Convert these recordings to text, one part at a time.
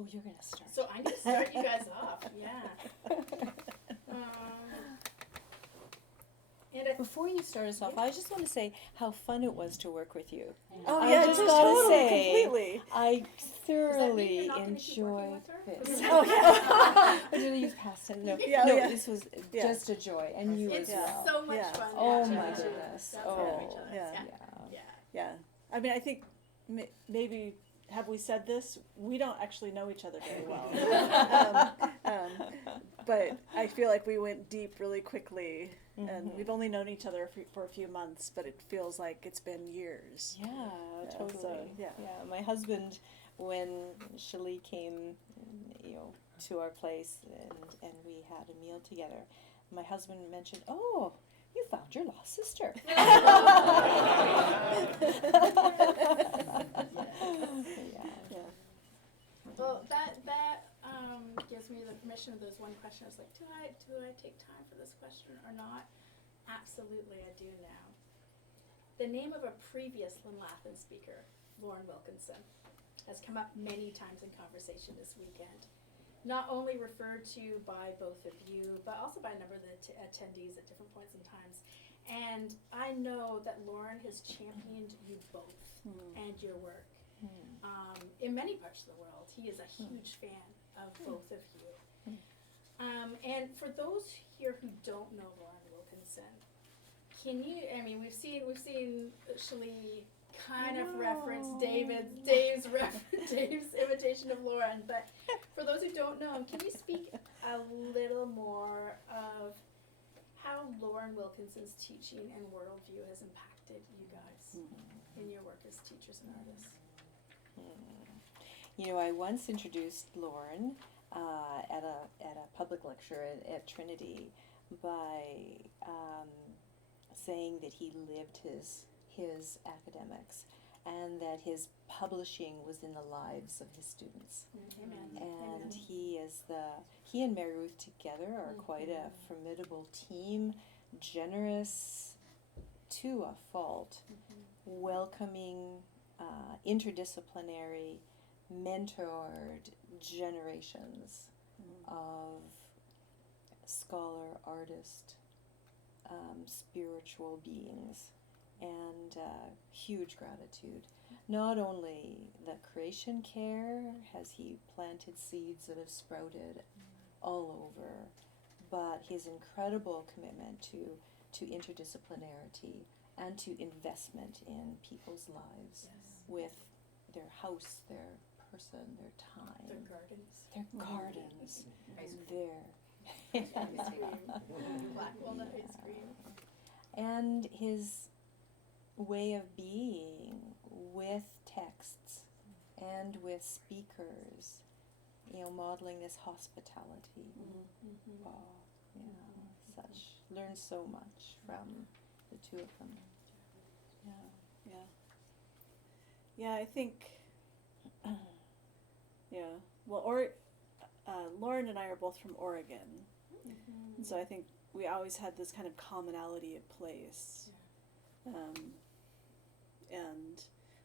Oh, you're going to start. So I'm going to start you guys off, yeah. Before you start us off, I just want to say how fun it was to work with you. Oh, I yeah, just just gotta totally, say, completely. I thoroughly you're not gonna keep working enjoy with her? this. Oh, yeah. I didn't use past tense. No, Yeah, no, yeah. this was Yeah. just a joy, and you It's as well. so much Yeah. fun. Oh watching my each other. goodness. That's Oh, each other. yeah. Yeah. Yeah. I mean, I think maybe, have we said this? We don't actually know each other very well. But I feel like we went deep really quickly, and we've only known each other for a few months, but it feels like it's been years. Yeah, totally. So, yeah. My husband, when Chelle came, to our place and we had a meal together, my husband mentioned, "Oh, you found your lost sister." Well, that gives me the permission of those one question. I was like, do I take time for this question or not? Absolutely, I do now. The name of a previous Linlathen speaker, Lauren Wilkinson, has come up many times in conversation this weekend. Not only referred to by both of you, but also by a number of the attendees at different points in times. And I know that Lauren has championed you both and your work. In many parts of the world. He is a huge fan of both of you. And for those here who don't know Lauren Wilkinson, can you, I mean, we've seen Chelle kind of reference Dave's imitation of Lauren, but for those who don't know him, can you speak a little more of how Lauren Wilkinson's teaching and worldview has impacted you guys in your work as teachers and artists? I once introduced Lauren at a public lecture at Trinity by saying that he lived his academics and that his publishing was in the lives of his students. Amen. And he and Mary Ruth together are quite a formidable team, generous to a fault, welcoming, interdisciplinary, mentored generations of scholar, artist, spiritual beings, and huge gratitude. Not only the creation care has he planted seeds that have sprouted all over, but his incredible commitment to interdisciplinarity and to investment in people's lives with their house, their person, their time, Their gardens. their gardens, their Black walnut ice cream. and his way of being with texts and with speakers, modeling this hospitality. Learned so much from the two of them. Yeah, I think, well, Lauren and I are both from Oregon, and so I think we always had this kind of commonality of place.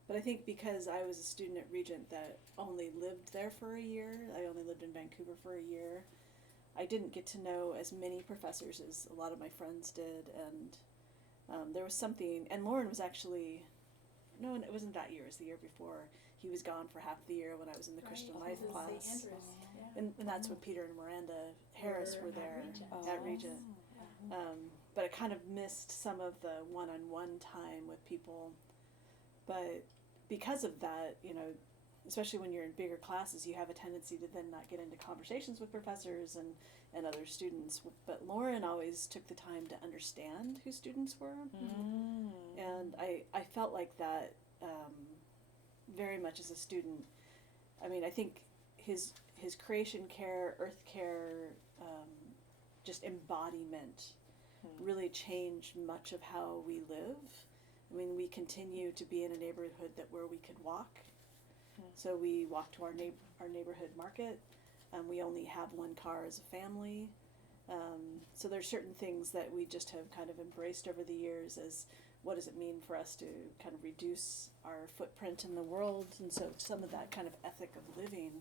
But I think because I was a student at Regent that only lived there for a year, I only lived in Vancouver for a year, I didn't get to know as many professors as a lot of my friends did, and there was something, and Lauren was actually, no, it wasn't that year, it was the year before. He was gone for half the year when I was in the Christian life class. And that's when Peter and Miranda Harris were there at Regent. But I kind of missed some of the one-on-one time with people. But because of that, especially when you're in bigger classes, you have a tendency to then not get into conversations with professors and other students. But Lauren always took the time to understand who students were. And I felt like that very much as a student. I mean, I think his creation care, earth care, just embodiment really changed much of how we live. I mean, we continue to be in a neighborhood where we could walk. So we walk to our neighborhood market. We only have one car as a family. So there's certain things that we just have kind of embraced over the years as what does it mean for us to kind of reduce our footprint in the world. And so some of that kind of ethic of living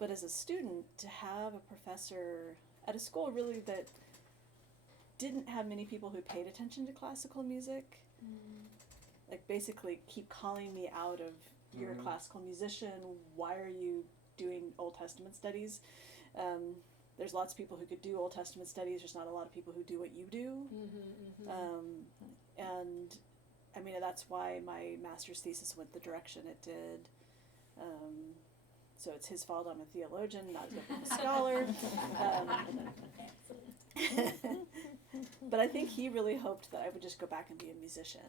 But as a student, to have a professor at a school really that didn't have many people who paid attention to classical music, like basically keep calling me out of, you're a classical musician, why are you doing Old Testament studies? There's lots of people who could do Old Testament studies, there's not a lot of people who do what you do. And I mean, that's why my master's thesis went the direction it did. So it's his fault I'm a theologian, not a biblical scholar. But I think he really hoped that I would just go back and be a musician.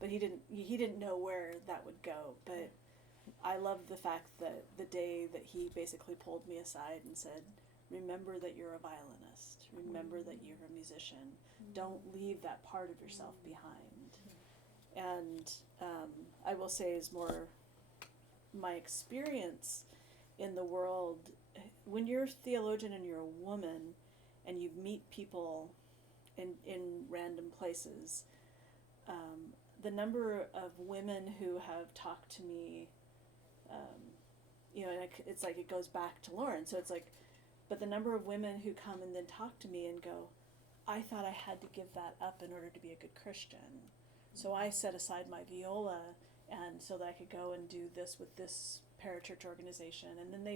But he didn't know where that would go. But I loved the fact that the day that he basically pulled me aside and said, remember that you're a violinist. Remember that you're a musician. Don't leave that part of yourself behind. And I will say is more my experience in the world, when you're a theologian and you're a woman and you meet people in random places, the number of women who have talked to me, and it's like it goes back to Lauren. So it's like, but the number of women who come and then talk to me and go, I thought I had to give that up in order to be a good Christian. So I set aside my viola and so that I could go and do this with this parachurch organization. And then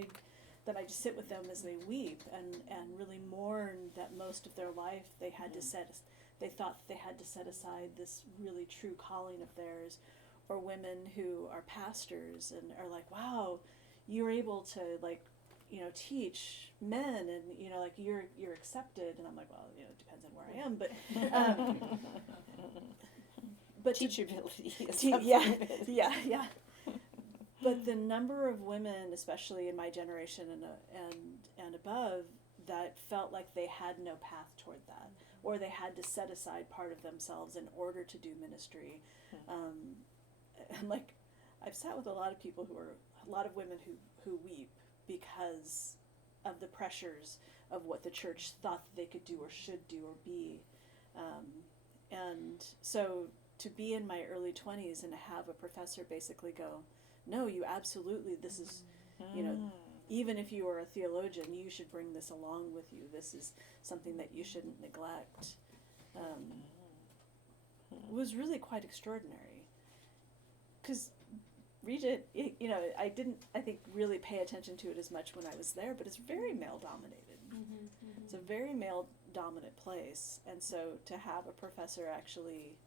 I just sit with them as they weep and really mourn that most of their life they thought they had to set aside this really true calling of theirs. Or women who are pastors and are like, wow, you're able to teach men and you're accepted. And I'm like, well, it depends on where I am, but teachability is yeah. But the number of women, especially in my generation and above, that felt like they had no path toward that, or they had to set aside part of themselves in order to do ministry. And like, I've sat with a lot of women who weep because of the pressures of what the church thought that they could do or should do or be. And so to be in my early 20s and to have a professor basically go, no, you absolutely, this is, even if you are a theologian, you should bring this along with you. This is something that you shouldn't neglect. Was really quite extraordinary. Because Regent, I didn't, I think, really pay attention to it as much when I was there, but it's very male-dominated. It's a very male-dominant place, and so to have a professor actually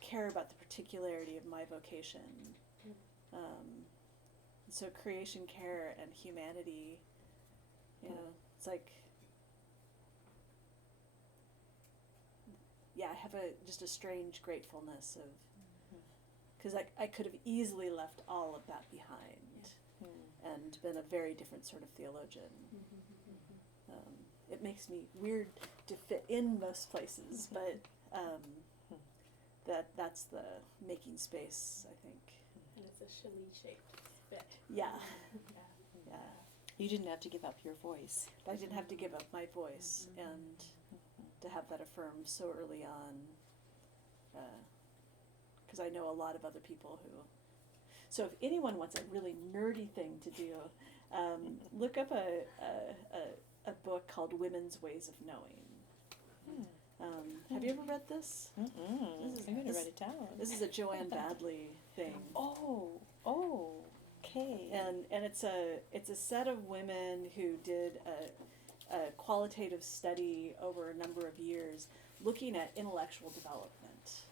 care about the particularity of my vocation, so creation care and humanity, it's like, I have just a strange gratefulness of, because I could have easily left all of that behind and been a very different sort of theologian. It makes me weird to fit in most places, but that's the making space, I think. And it's a Shelley-shaped fit. Yeah. You didn't have to give up your voice. I didn't have to give up my voice, and to have that affirmed so early on. Because I know a lot of other people who. So if anyone wants a really nerdy thing to do, look up a book called Women's Ways of Knowing. Have you ever read this? I'm going to write it down. This is a Joanne Badley thing. Okay. And it's a set of women who did a qualitative study over a number of years looking at intellectual development.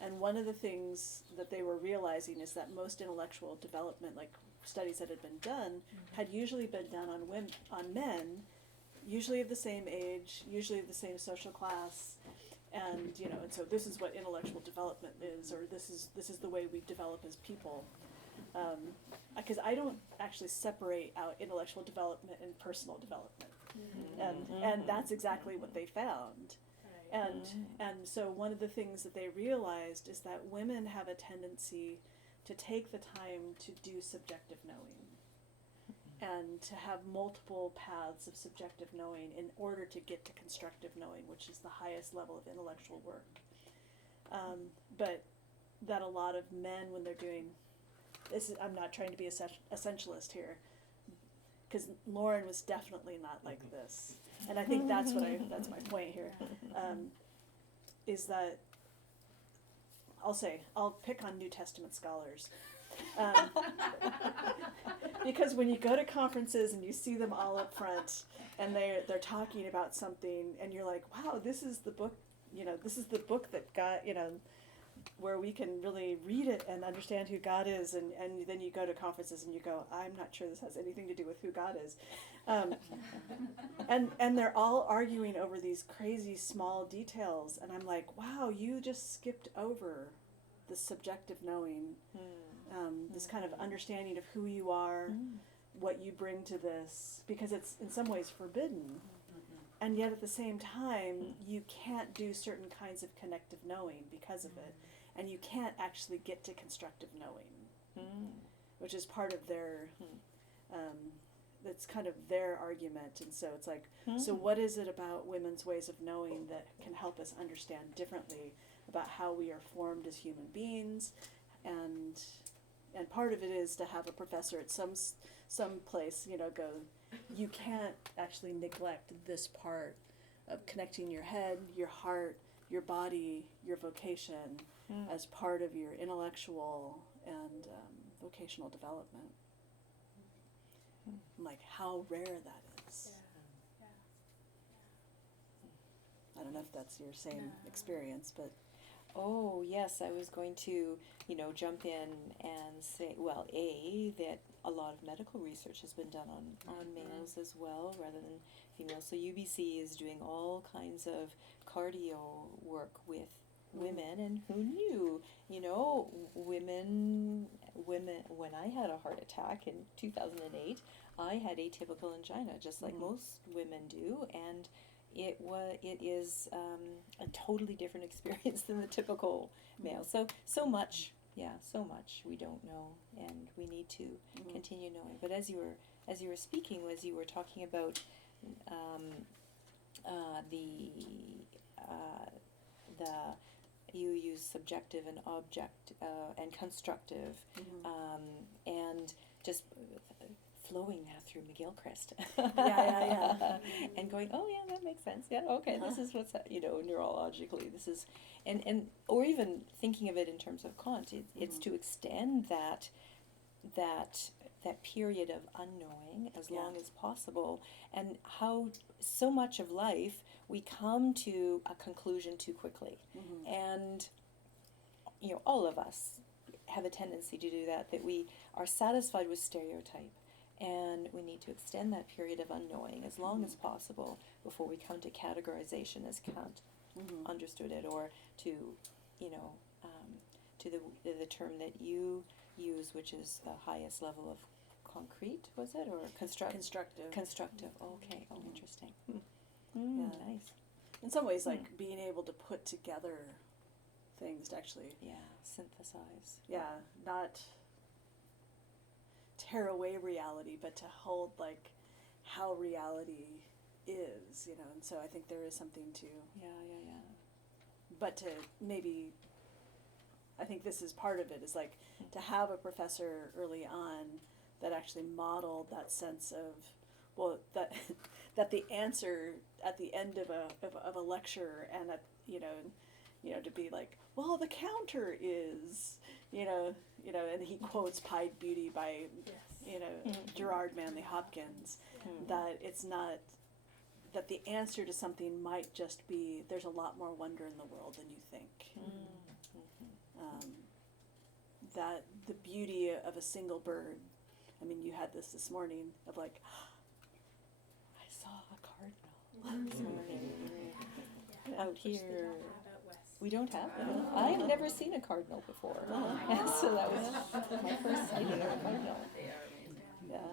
And one of the things that they were realizing is that most intellectual development, like studies that had been done, had usually been done on men, usually of the same age, usually of the same social class, and and so this is what intellectual development is, or this is the way we develop as people. Because I don't actually separate out intellectual development and personal development, and that's exactly what they found. And so one of the things that they realized is that women have a tendency to take the time to do subjective knowing and to have multiple paths of subjective knowing in order to get to constructive knowing, which is the highest level of intellectual work. But that a lot of men, when they're doing I'm not trying to be essentialist here, because Lauren was definitely not like this, and I think that's my point here, is that I'll pick on New Testament scholars, because when you go to conferences and you see them all up front and they're talking about something and you're like, wow, this is the book, this is the book that God, where we can really read it and understand who God is, and then you go to conferences and you go, I'm not sure this has anything to do with who God is, and they're all arguing over these crazy small details, and I'm like, wow, you just skipped over the subjective knowing, this kind of understanding of who you are, what you bring to this, because it's in some ways forbidden. And yet at the same time, you can't do certain kinds of connective knowing because of it. And you can't actually get to constructive knowing, which is part of their, that's kind of their argument. And so it's like, so what is it about women's ways of knowing that can help us understand differently about how we are formed as human beings? And part of it is to have a professor at some place, go, you can't actually neglect this part of connecting your head, your heart, your body, your vocation as part of your intellectual and vocational development. Like, how rare that is. I don't know if that's your same experience, but... Oh, yes, I was going to, jump in and say, well, that a lot of medical research has been done on males as well rather than females. So UBC is doing all kinds of cardio work with women, and who knew, women, when I had a heart attack in 2008, I had atypical angina, just like most women do, and it is a totally different experience than the typical male. So much we don't know, and we need to continue knowing. But as you were speaking, as you were talking about you use subjective and object and constructive, and just flowing that through McGilchrist. And going, oh yeah, that makes sense. Yeah, okay, this is what's, neurologically, this is, and or even thinking of it in terms of Kant, it's to extend that period of unknowing as long as possible, and how so much of life we come to a conclusion too quickly. And, all of us have a tendency to do that we are satisfied with stereotype. And we need to extend that period of unknowing as long as possible before we come to categorization as Kant understood it, or to, to the term that you use, which is the highest level of concrete, was it, or constructive? Constructive. Okay. Oh, interesting. Nice. In some ways, like being able to put together things to actually synthesize. Not tear away reality, but to hold like how reality is, and so I think there is something to but to maybe, I think this is part of it, is like to have a professor early on that actually modeled that sense of, well, that the answer at the end of a lecture, and to be like, well, the counter is, and he quotes Pied Beauty by, Gerard Manley Hopkins, that it's not, that the answer to something might just be, there's a lot more wonder in the world than you think. That the beauty of a single bird, I mean, you had this morning, of like, I saw a cardinal this morning out here. We don't have them. I've never seen a cardinal before. So that was my first sighting of a cardinal.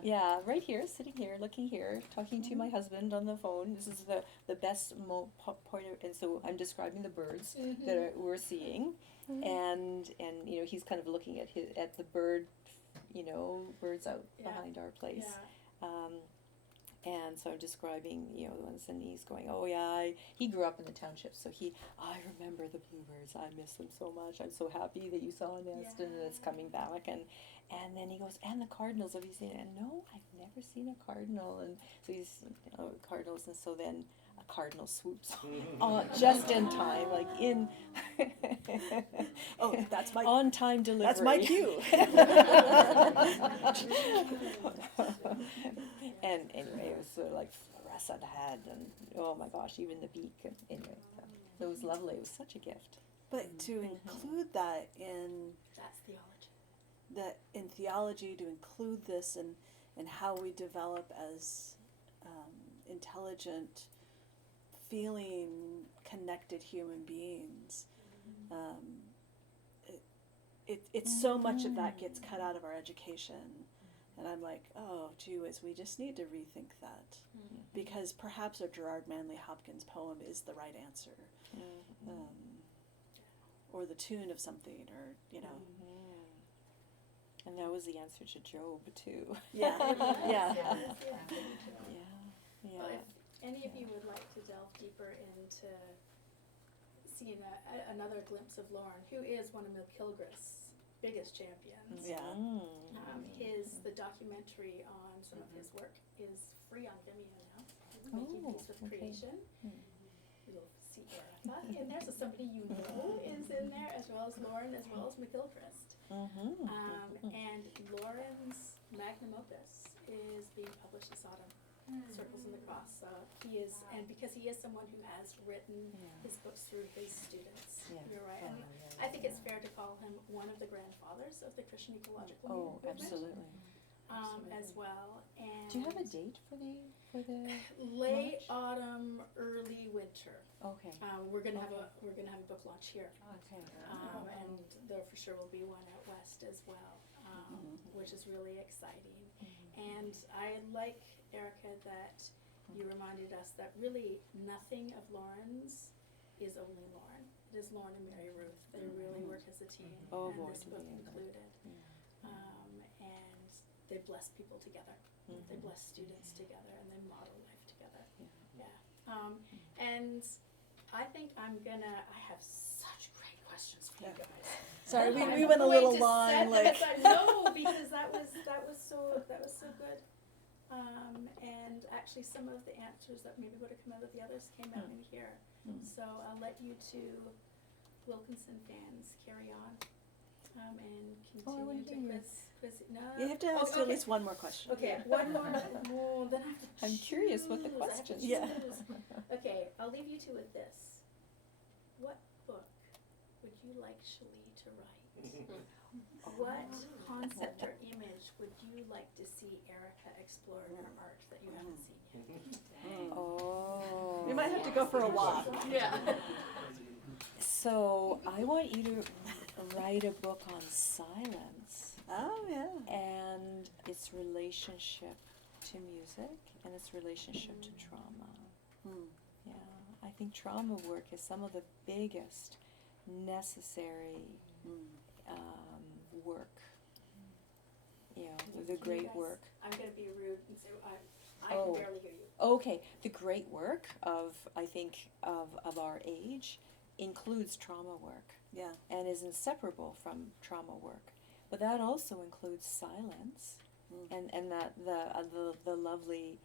Yeah, right here, sitting here, looking here, talking to my husband on the phone. This is the best point of, and so I'm describing the birds that we're seeing, and he's kind of looking at the birds out behind our place. And so I'm describing, the ones, and he's going, oh yeah, he grew up in the township, so I remember the bluebirds. I miss them so much. I'm so happy that you saw a nest and it's coming back. And then he goes, and the cardinals, have you seen it? And no, I've never seen a cardinal. And so he's, cardinals, and so then a cardinal swoops just in time, like in Oh, that's my on time delivery. That's my cue. And anyway, it was sort of like fluorescent head, and oh my gosh, even the beak. And anyway, it was lovely. It was such a gift. But to include that in That's theology. in theology, to include this in how we develop as intelligent, feeling, connected human beings. It's so much of that gets cut out of our education. And I'm like, oh, gee whiz, we just need to rethink that. Because perhaps a Gerard Manley Hopkins poem is the right answer. Or the tune of something, or, And that was the answer to Job, too. Yeah. Yeah. Well, if any of you would like to delve deeper into seeing another glimpse of Lauren, who is one of McKilgrath's biggest champions. Yeah. The documentary on some of his work is free on Vimeo now. Making Peace with Creation. You'll see Erica in there, so somebody you know is in there, as well as Lauren, as well as McKilgrist. And Lauren's magnum opus is being published this autumn. Circles in the Cross. So he is, and because he is someone who has written his books through his students, you're right. And I think it's fair to call him one of the grandfathers of the Christian ecological movement. Absolutely. As well. And do you have a date for the late launch? Autumn, early winter. Okay. We're gonna have a book launch here. Okay. And there for sure will be one at West as well, which is really exciting. And I like, Erica, that you reminded us that really nothing of Lauren's is only Lauren. It is Lauren and Mary Ruth. They really work as a team, and this book included. And they bless people together. They bless students together, and they model life together. And I think I have such great questions for you guys. Sorry, we went a little long. No, because that was so good. And actually, some of the answers that maybe would have come out of the others came out in here. So I'll let you two Wilkinson fans carry on and continue to quiz. No, you have to ask at least one more question. Okay, one more. Oh, then I have to I'm curious what the choose. I have to questions. choose. Okay, I'll leave you two with this. What book would you like Chelle to write? What concept or image would you like to see Erica explore in her art that you haven't seen yet? Oh. We might have to go for a walk. Yeah. So I want you to write a book on silence. Oh, yeah. And its relationship to music and its relationship to trauma. Yeah, I think trauma work is some of the biggest necessary work. The great work. I'm going to be rude and say I can barely hear you. Okay, the great work of our age includes trauma work. Yeah. And is inseparable from trauma work. But that also includes silence, and that the lovely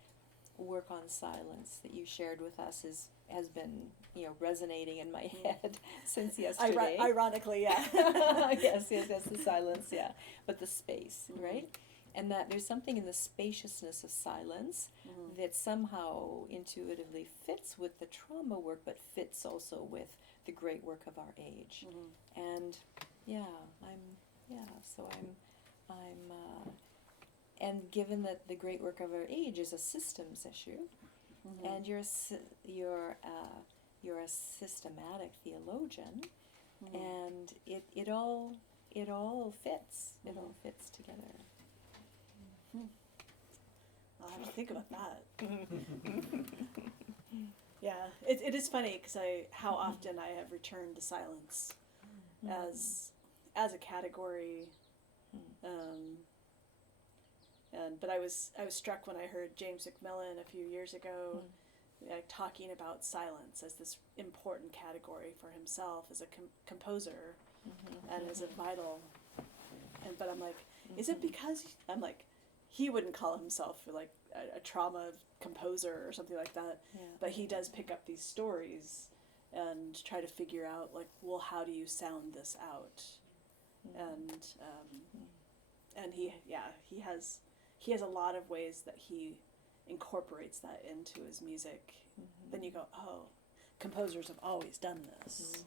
work on silence that you shared with us has been resonating in my head since yesterday. Ironically, yeah. yes, the silence, yeah. But the space, right? And that there's something in the spaciousness of silence that somehow intuitively fits with the trauma work, but fits also with the great work of our age. And and given that the great work of our age is a systems issue, and you're a systematic theologian, and it all fits. It all fits together. I'll have to think about that. Yeah, it is funny because how often I have returned to silence as a category, But I was struck when I heard James McMillan a few years ago talking about silence as this important category for himself as a composer and as a vital. But I'm like, is it because I'm like, he wouldn't call himself like a trauma composer or something like that, but he does pick up these stories and try to figure out like, well, how do you sound this out? And he has a lot of ways that he incorporates that into his music. Then you go, oh, composers have always done this.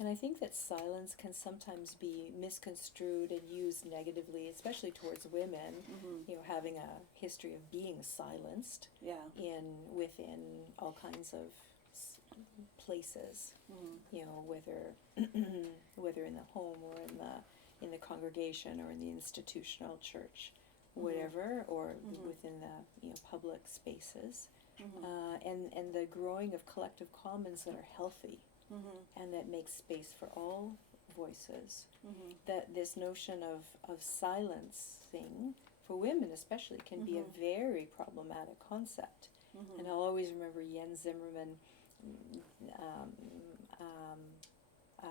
And I think that silence can sometimes be misconstrued and used negatively, especially towards women, you know, having a history of being silenced within all kinds of places, you know, whether in the home or in the congregation or in the institutional church, whatever, or within the, you know, public spaces, and the growing of collective commons that are healthy. And that makes space for all voices. That this notion of silencing, for women especially, can be a very problematic concept. And I'll always remember Jens Zimmerman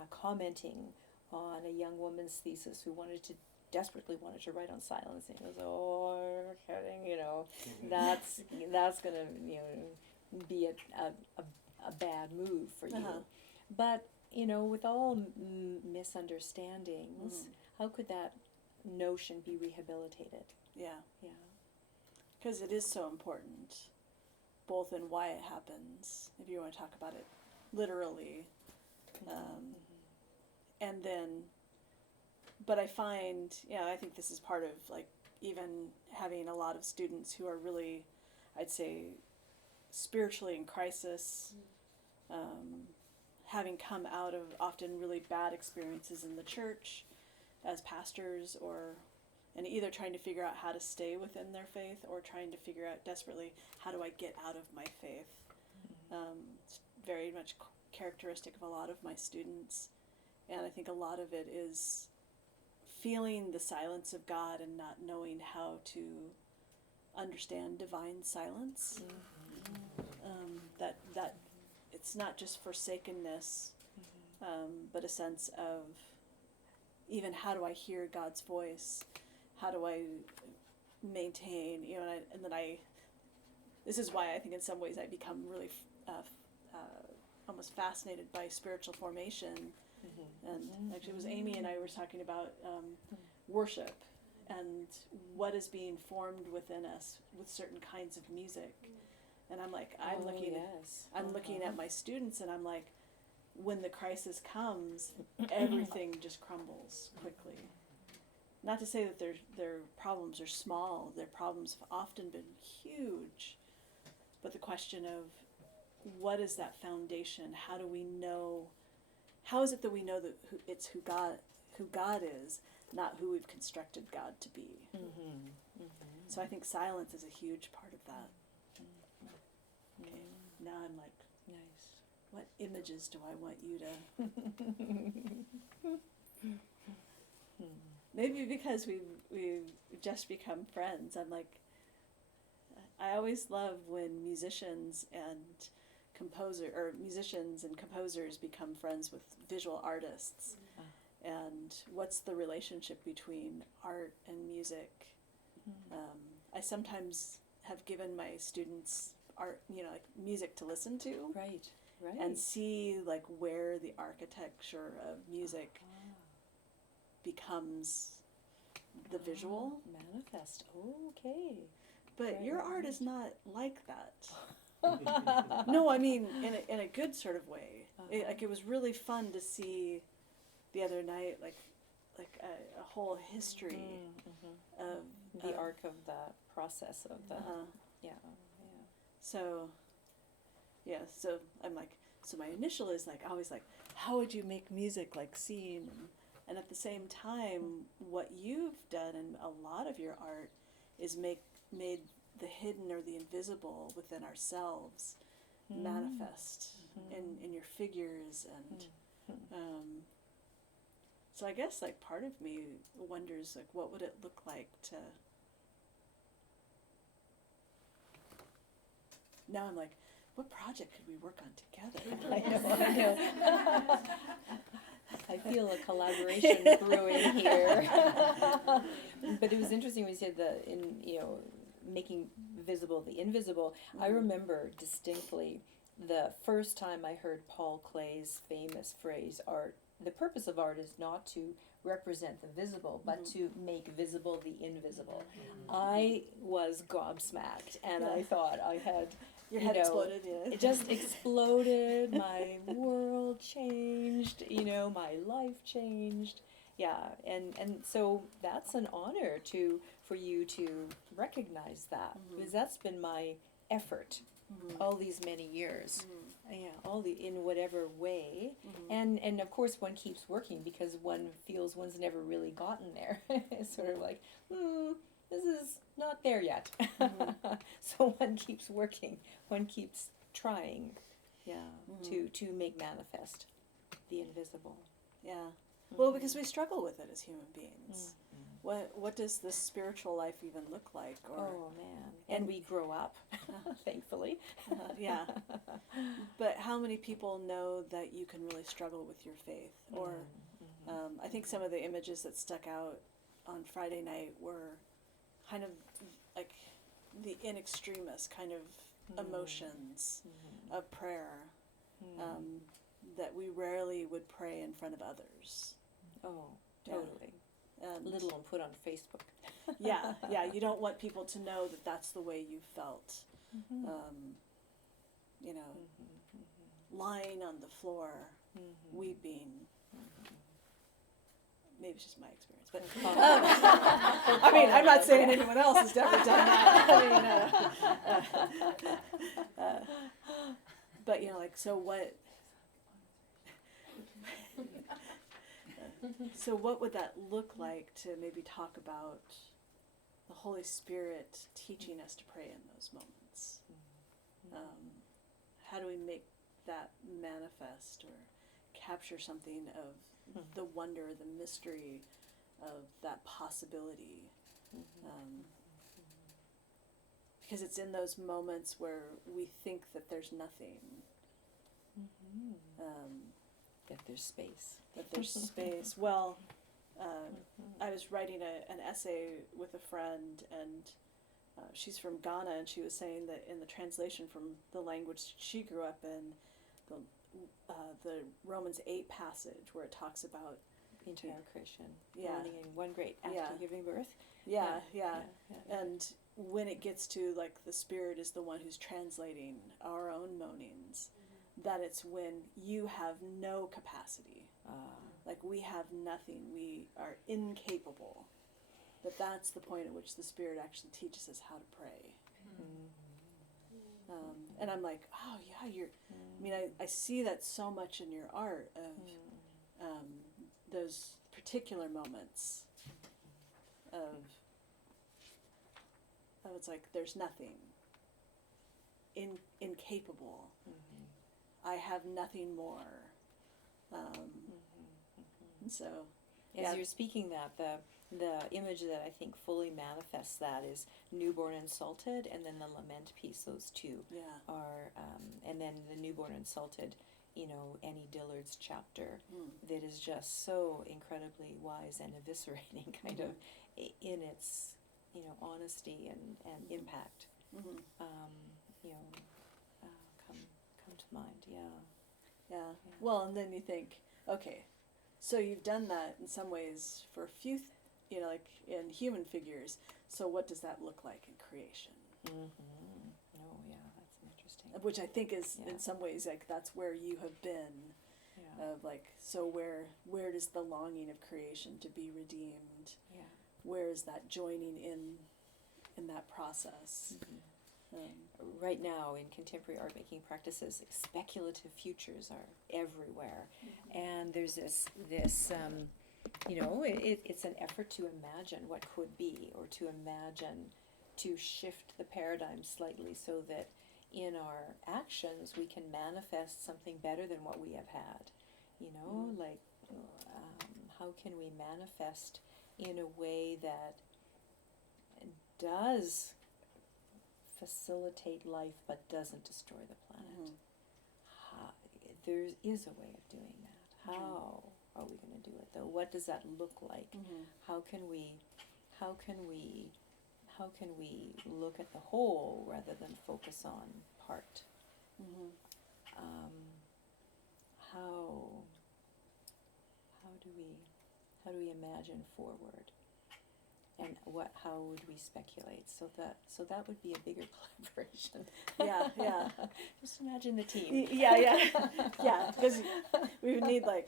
commenting on a young woman's thesis who desperately wanted to write on silence, and he goes, "Oh, you're kidding, you know, that's gonna, you know, be a bad move for you." But, you know, with all misunderstandings, how could that notion be rehabilitated? Yeah. Because it is so important, both in why it happens, if you want to talk about it literally, and then, but I find, I think this is part of, like, even having a lot of students who are really, I'd say, spiritually in crisis, having come out of often really bad experiences in the church as pastors, and either trying to figure out how to stay within their faith or trying to figure out desperately, how do I get out of my faith? It's very much characteristic of a lot of my students, and I think a lot of it is feeling the silence of God and not knowing how to understand divine silence. That it's not just forsakenness, but a sense of even how do I hear God's voice? How do I maintain, this is why I think in some ways I become really almost fascinated by spiritual formation. And actually it was Amy and I were talking about worship and what is being formed within us with certain kinds of music. And I'm like, I'm looking at my students, and I'm like, when the crisis comes, everything just crumbles quickly. Not to say that their problems are small; their problems have often been huge. But the question of what is that foundation? How do we know? How is it that we know that it's who God is, not who we've constructed God to be? So I think silence is a huge part of that. Okay, now I'm like, nice. What images do I want you to? Maybe because we've just become friends. I'm like, I always love when musicians and composers become friends with visual artists. And what's the relationship between art and music? I sometimes have given my students art, like music to listen to. Right. And see like where the architecture of music becomes the visual. Manifest. Okay. But your art is not like that. No, I mean in a good sort of way. It was really fun to see the other night, like a whole history of the arc of the process of the So I'm like, so my initial is like always like, how would you make music like seen? And at the same time, what you've done in a lot of your art is made the hidden or the invisible within ourselves manifest in your figures, and So I guess like part of me wonders like what would it look like to. Now I'm like, what project could we work on together? I know. I feel a collaboration brewing here. But it was interesting when you said making visible the invisible. I remember distinctly the first time I heard Paul Clay's famous phrase, art, the purpose of art is not to represent the visible, but to make visible the invisible. I was gobsmacked, and I thought I had, Your head exploded, yeah. It just exploded, my world changed, my life changed. Yeah, and so that's an honor for you to recognize that, because that's been my effort all these many years. Yeah, in whatever way, and of course one keeps working because one feels one's never really gotten there. It's sort of like, this is not there yet. So one keeps working, one keeps trying, to make manifest the invisible. Yeah. Well, because we struggle with it as human beings. What does this spiritual life even look like? Oh man! And we grow up, thankfully. Yeah. But how many people know that you can really struggle with your faith? Or I think some of the images that stuck out on Friday night were kind of like the in extremis kind of emotions of prayer that we rarely would pray in front of others. Oh, totally. Little and put on Facebook. Yeah, you don't want people to know that that's the way you felt. Lying on the floor, weeping. Maybe it's just my experience, but I mean, I'm not saying anyone else has definitely done that. But so what? So what would that look like to maybe talk about the Holy Spirit teaching us to pray in those moments? How do we make that manifest or capture something of the wonder, the mystery of that possibility? Because it's in those moments where we think that there's nothing. That there's space. Well, I was writing an essay with a friend, and she's from Ghana, and she was saying that in the translation from the language she grew up in, the Romans 8 passage where it talks about Entire creation, Yeah. mourning in one great after Yeah. giving birth. Yeah. And when it gets to like the Spirit is the one who's translating our own moanings, that it's when you have no capacity, like we have nothing, we are incapable, that's the point at which the Spirit actually teaches us how to pray. And I'm like, oh yeah, I mean, I see that so much in your art of those particular moments of it's like there's nothing, incapable. I have nothing more. And so, as you're speaking that, the image that I think fully manifests that is Newborn and Salted, and then the lament piece. Those two are, and then the Newborn and Salted, Annie Dillard's chapter that is just so incredibly wise and eviscerating, kind of in its, honesty and impact. Come to mind, yeah. Well, and then you think, okay, so you've done that in some ways for a few, like in human figures. So what does that look like in creation? Oh, yeah, that's interesting. Which I think is in some ways like that's where you have been. Of like, so where does the longing of creation to be redeemed? Where is that joining in that process? Right now in contemporary art making practices, speculative futures are everywhere, and there's this it's an effort to imagine what could be, or to imagine, to shift the paradigm slightly so that in our actions we can manifest something better than what we have had. Like how can we manifest in a way that does facilitate life but doesn't destroy the planet? How, there is a way of doing that. How are we going to do it though? What does that look like? How can we look at the whole rather than focus on part? How do we imagine forward? And how would we speculate? So that would be a bigger collaboration. Yeah. Just imagine the team. Yeah. Because we would need a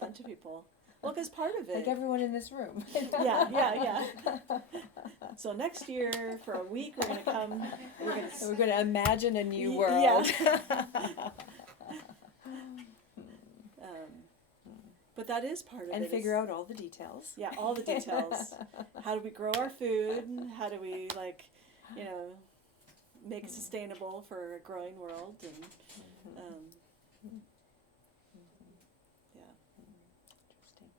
bunch of people. Well, because part of it, like everyone in this room. Yeah. So next year, for a week, we're going to come. We're going to imagine a new world. Yeah. But that is part of it. And figure out all the details. Yeah, all the details. How do we grow our food? How do we, make it sustainable for a growing world? And Interesting.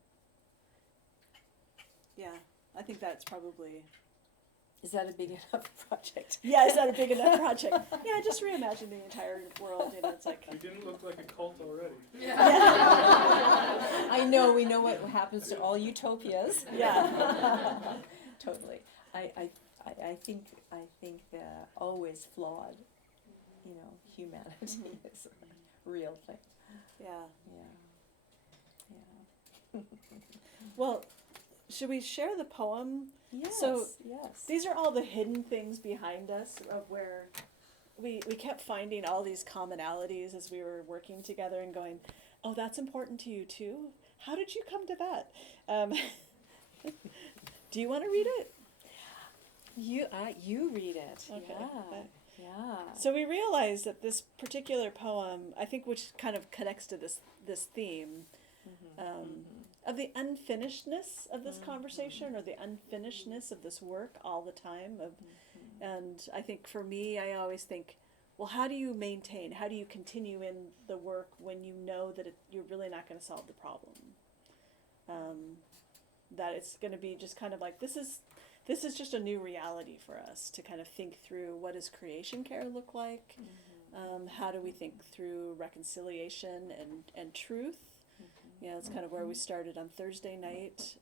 Yeah, I think that's probably... Is that a big enough project? Yeah, is that a big enough project? Yeah, just reimagine the entire world. It's like... You didn't look like a cult already. Yeah. I know, we know what happens to all utopias. Yeah. Totally. I think always flawed, humanity is a real thing. Yeah. Well, should we share the poem? yes. Yes. These are all the hidden things behind us of where we kept finding all these commonalities as we were working together and going, oh, that's important to you too? How did you come to that? Do you want to read it? You read it. Okay. Yeah. So we realized that this particular poem, I think, which kind of connects to this theme, of the unfinishedness of this conversation, or the unfinishedness of this work all the time. And I think for me, I always think, well, how do you maintain, how do you continue in the work when you know that you're really not going to solve the problem? That it's going to be just kind of like, this is just a new reality for us to kind of think through, what does creation care look like? How do we think through reconciliation and truth? It's kind of where we started on Thursday night.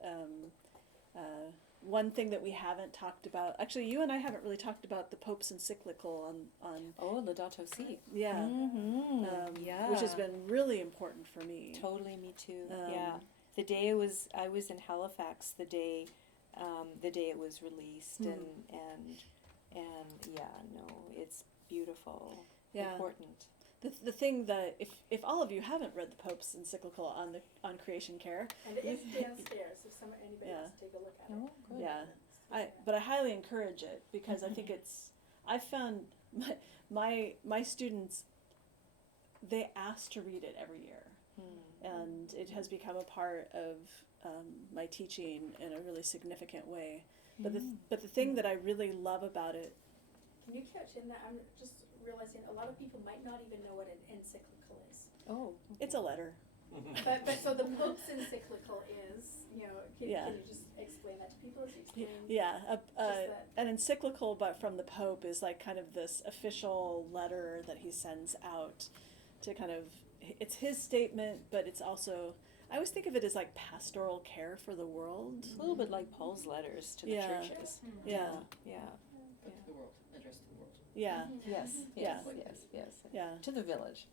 One thing that we haven't talked about, actually, you and I haven't really talked about the Pope's encyclical on Laudato Si. Yeah. Yeah. Which has been really important for me. Totally, me too. Yeah. The day I was in Halifax. The day it was released, and it's beautiful. Yeah. Important. The thing that if all of you haven't read the Pope's encyclical on creation care, And it is downstairs if anybody wants to take a look at it. Oh, good. yeah, but I highly encourage it, because I think I found my students, they ask to read it every year, and it has become a part of my teaching in a really significant way. But the thing that I really love about it. Can you catch in that? I'm just realizing a lot of people might not even know what an encyclical is. Oh. It's a letter. But so the Pope's encyclical is, can Yeah. you just explain that to people as you explain? Yeah, that. an encyclical, but from the Pope, is like kind of this official letter that he sends out to kind of, it's his statement, but it's also, I always think of it as like pastoral care for the world. A little bit like Paul's letters to the Yeah. churches. Yeah. The world, addressed to the world. Yeah. Yes. Yeah. Yeah. To the village.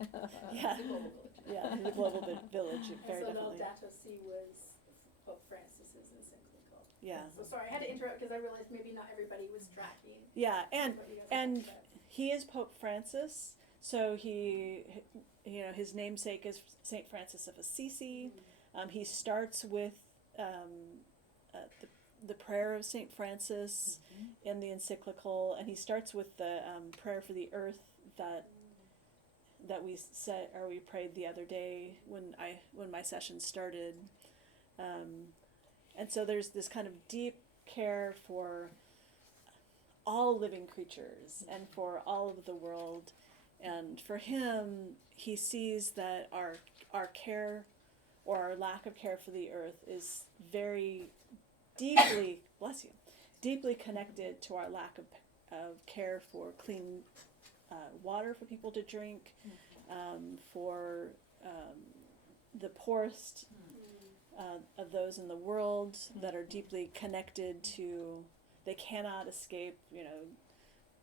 Yeah. The global village. Yeah, the global village, And very so definitely. Laudato Si was Pope Francis's encyclical. Yeah. So sorry, I had to interrupt because I realized maybe not everybody was tracking. Yeah, and what you guys and said. he is Pope Francis, so his namesake is Saint Francis of Assisi. He starts with the prayer of Saint Francis in the encyclical, and he starts with the prayer for the earth that we said, or we prayed the other day when my session started, and so there's this kind of deep care for all living creatures and for all of the world, and for him, he sees that our care or our lack of care for the earth is very deeply, bless you, deeply connected to our lack of care for clean water for people to drink, for the poorest of those in the world that are deeply connected to, they cannot escape,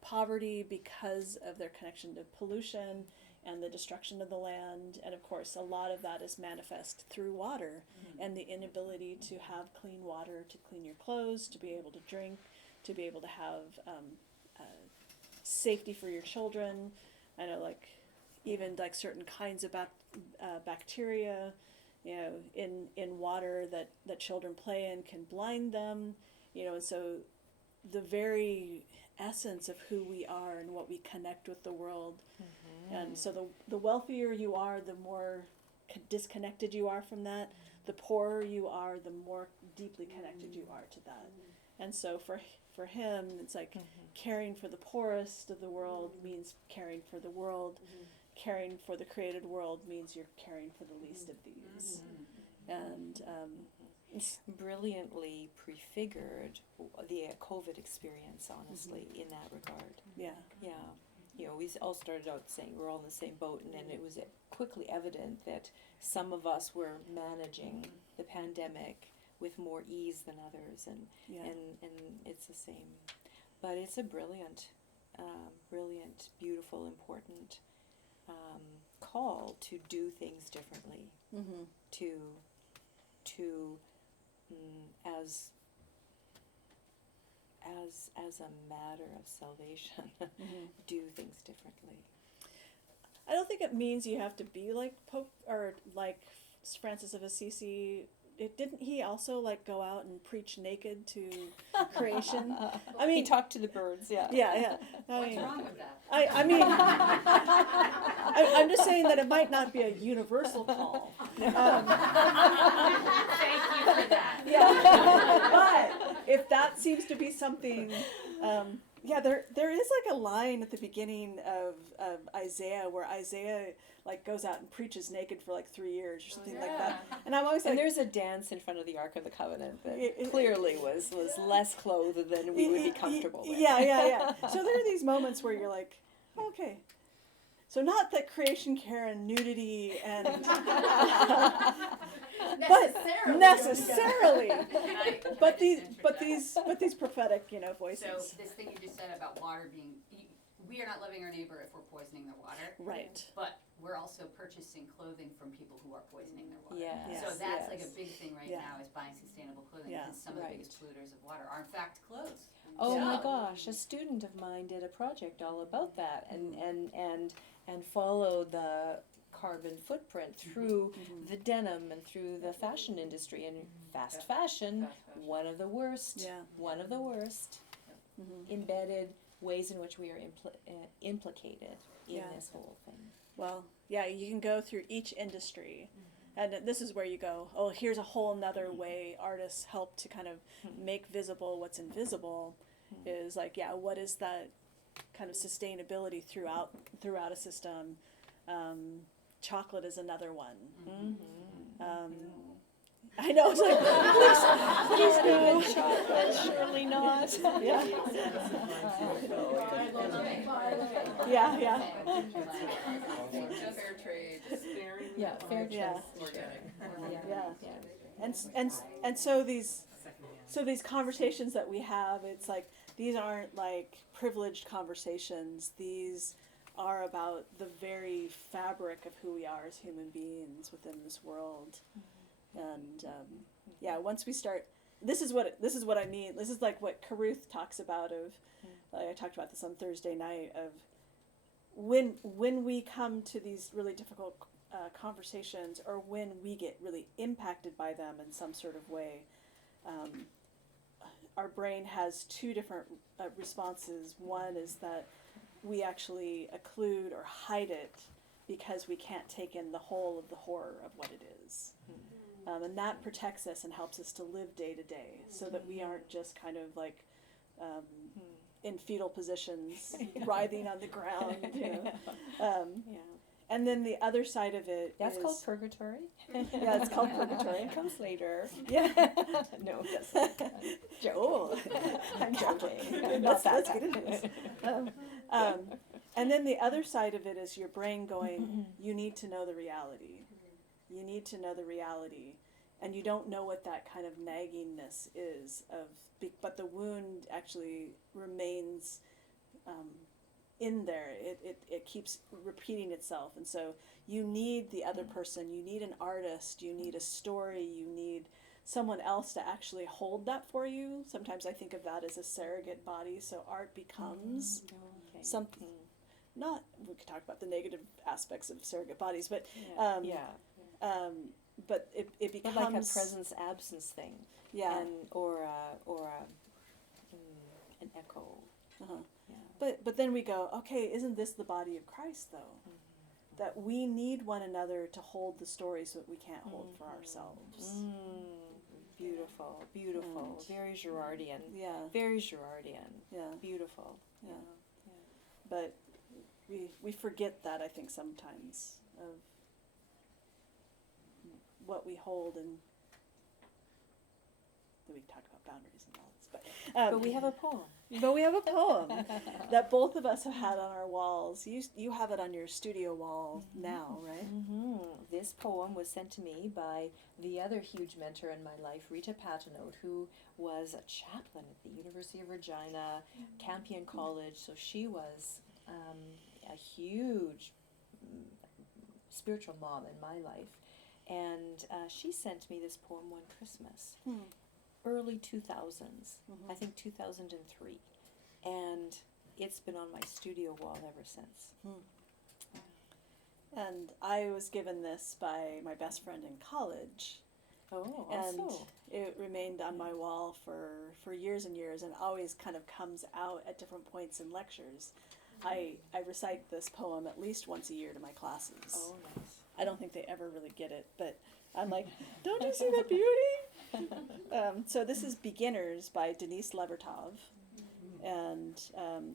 poverty because of their connection to pollution and the destruction of the land. And of course, a lot of that is manifest through water and the inability to have clean water to clean your clothes, to be able to drink, to be able to have safety for your children. I know, even certain kinds of bacteria, in water that children play in can blind them, and so the very essence of who we are and what we connect with the world. And so the wealthier you are, the more disconnected you are from that. The poorer you are, the more deeply connected you are to that. And so for him, it's caring for the poorest of the world means caring for the world. Caring for the created world means you're caring for the least of these. And brilliantly prefigured the COVID experience, honestly, in that regard. Yeah. We all started out saying we're all in the same boat, and then it was quickly evident that some of us were managing the pandemic with more ease than others, and it's the same. But it's a brilliant, beautiful, important call to do things differently, to as a matter of salvation, do things differently. I don't think it means you have to be like Pope or like Francis of Assisi. Didn't he also go out and preach naked to creation? I mean, he talked to the birds. Yeah. What's wrong with that? I mean, I'm just saying that it might not be a universal call. Thank you for that. But if that seems to be something, there is a line at the beginning of Isaiah where Isaiah goes out and preaches naked for 3 years or something like that. And I'm always and there's a dance in front of the Ark of the Covenant that clearly was less clothed than we would be comfortable with. Yeah. So there are these moments where you're like, okay. So not that creation care and nudity and necessarily, but these prophetic voices. So this thing you just said about water being, we are not loving our neighbor if we're poisoning their water. Right. But we're also purchasing clothing from people who are poisoning their water. Yes. So that's a big thing now is buying sustainable clothing, Yeah. because some of the biggest polluters of water are in fact clothes. Oh So- my gosh! A student of mine did a project all about that, and followed the carbon footprint through the denim and through the fashion industry, and fast fashion, one of the worst, embedded ways in which we are implicated in this whole thing. Well, you can go through each industry, and this is where you go, oh, here's a whole nother way artists help to kind of make visible what's invisible, is what is that kind of sustainability throughout a system. Chocolate is another one. I know, it's please no. Chocolate, surely not. Yeah. Fair trade. Yeah, fair trade. Yeah. Organic. And so these conversations that we have, it's these aren't privileged conversations. These are about the very fabric of who we are as human beings within this world. And once we start, this is what I mean. This is what Caruth talks about of. I talked about this on Thursday night of when we come to these really difficult conversations, or when we get really impacted by them in some sort of way. Our brain has two different responses. One is that we actually occlude or hide it because we can't take in the whole of the horror of what it is. And that protects us and helps us to live day to day, so that we aren't just kind of in fetal positions, writhing on the ground. And then the other side of it That's is, called purgatory. Yeah, it's called purgatory. It comes later. Yeah. No, it doesn't. Joking. Oh, I'm joking. Let's get into this. And then the other side of it is your brain going, you need to know the reality. You need to know the reality. And you don't know what that kind of naggingness is but the wound actually remains in there. It keeps repeating itself. And so you need the other person. You need an artist. You need a story. You need someone else to actually hold that for you. Sometimes I think of that as a surrogate body. So art becomes something. Not, we could talk about the negative aspects of surrogate bodies, but but it becomes like a presence absence thing. Yeah. Or an echo. Uh-huh. Yeah. But then we go, okay, isn't this the body of Christ, though? That we need one another to hold the stories that we can't hold for ourselves. Beautiful, beautiful. And very Girardian. Yeah. Very Girardian. Yeah. Beautiful. Yeah. But we forget that, I think, sometimes, of what we hold, and we talk about boundaries and all this, But we have a poem. But we have a poem that both of us have had on our walls. You have it on your studio wall now, right? This poem was sent to me by the other huge mentor in my life, Rita Patenaude, who was a chaplain at the University of Regina, Campion College. So she was a huge spiritual mom in my life. And she sent me this poem one Christmas. Early 2000s, I think 2003, and it's been on my studio wall ever since. And I was given this by my best friend in college, Oh, and also. it remained on my wall for years and years, and always kind of comes out at different points in lectures. I recite this poem at least once a year to my classes. Oh, nice. I don't think they ever really get it, but I'm like, don't you see the beauty? So this is Beginners by Denise Levertov. And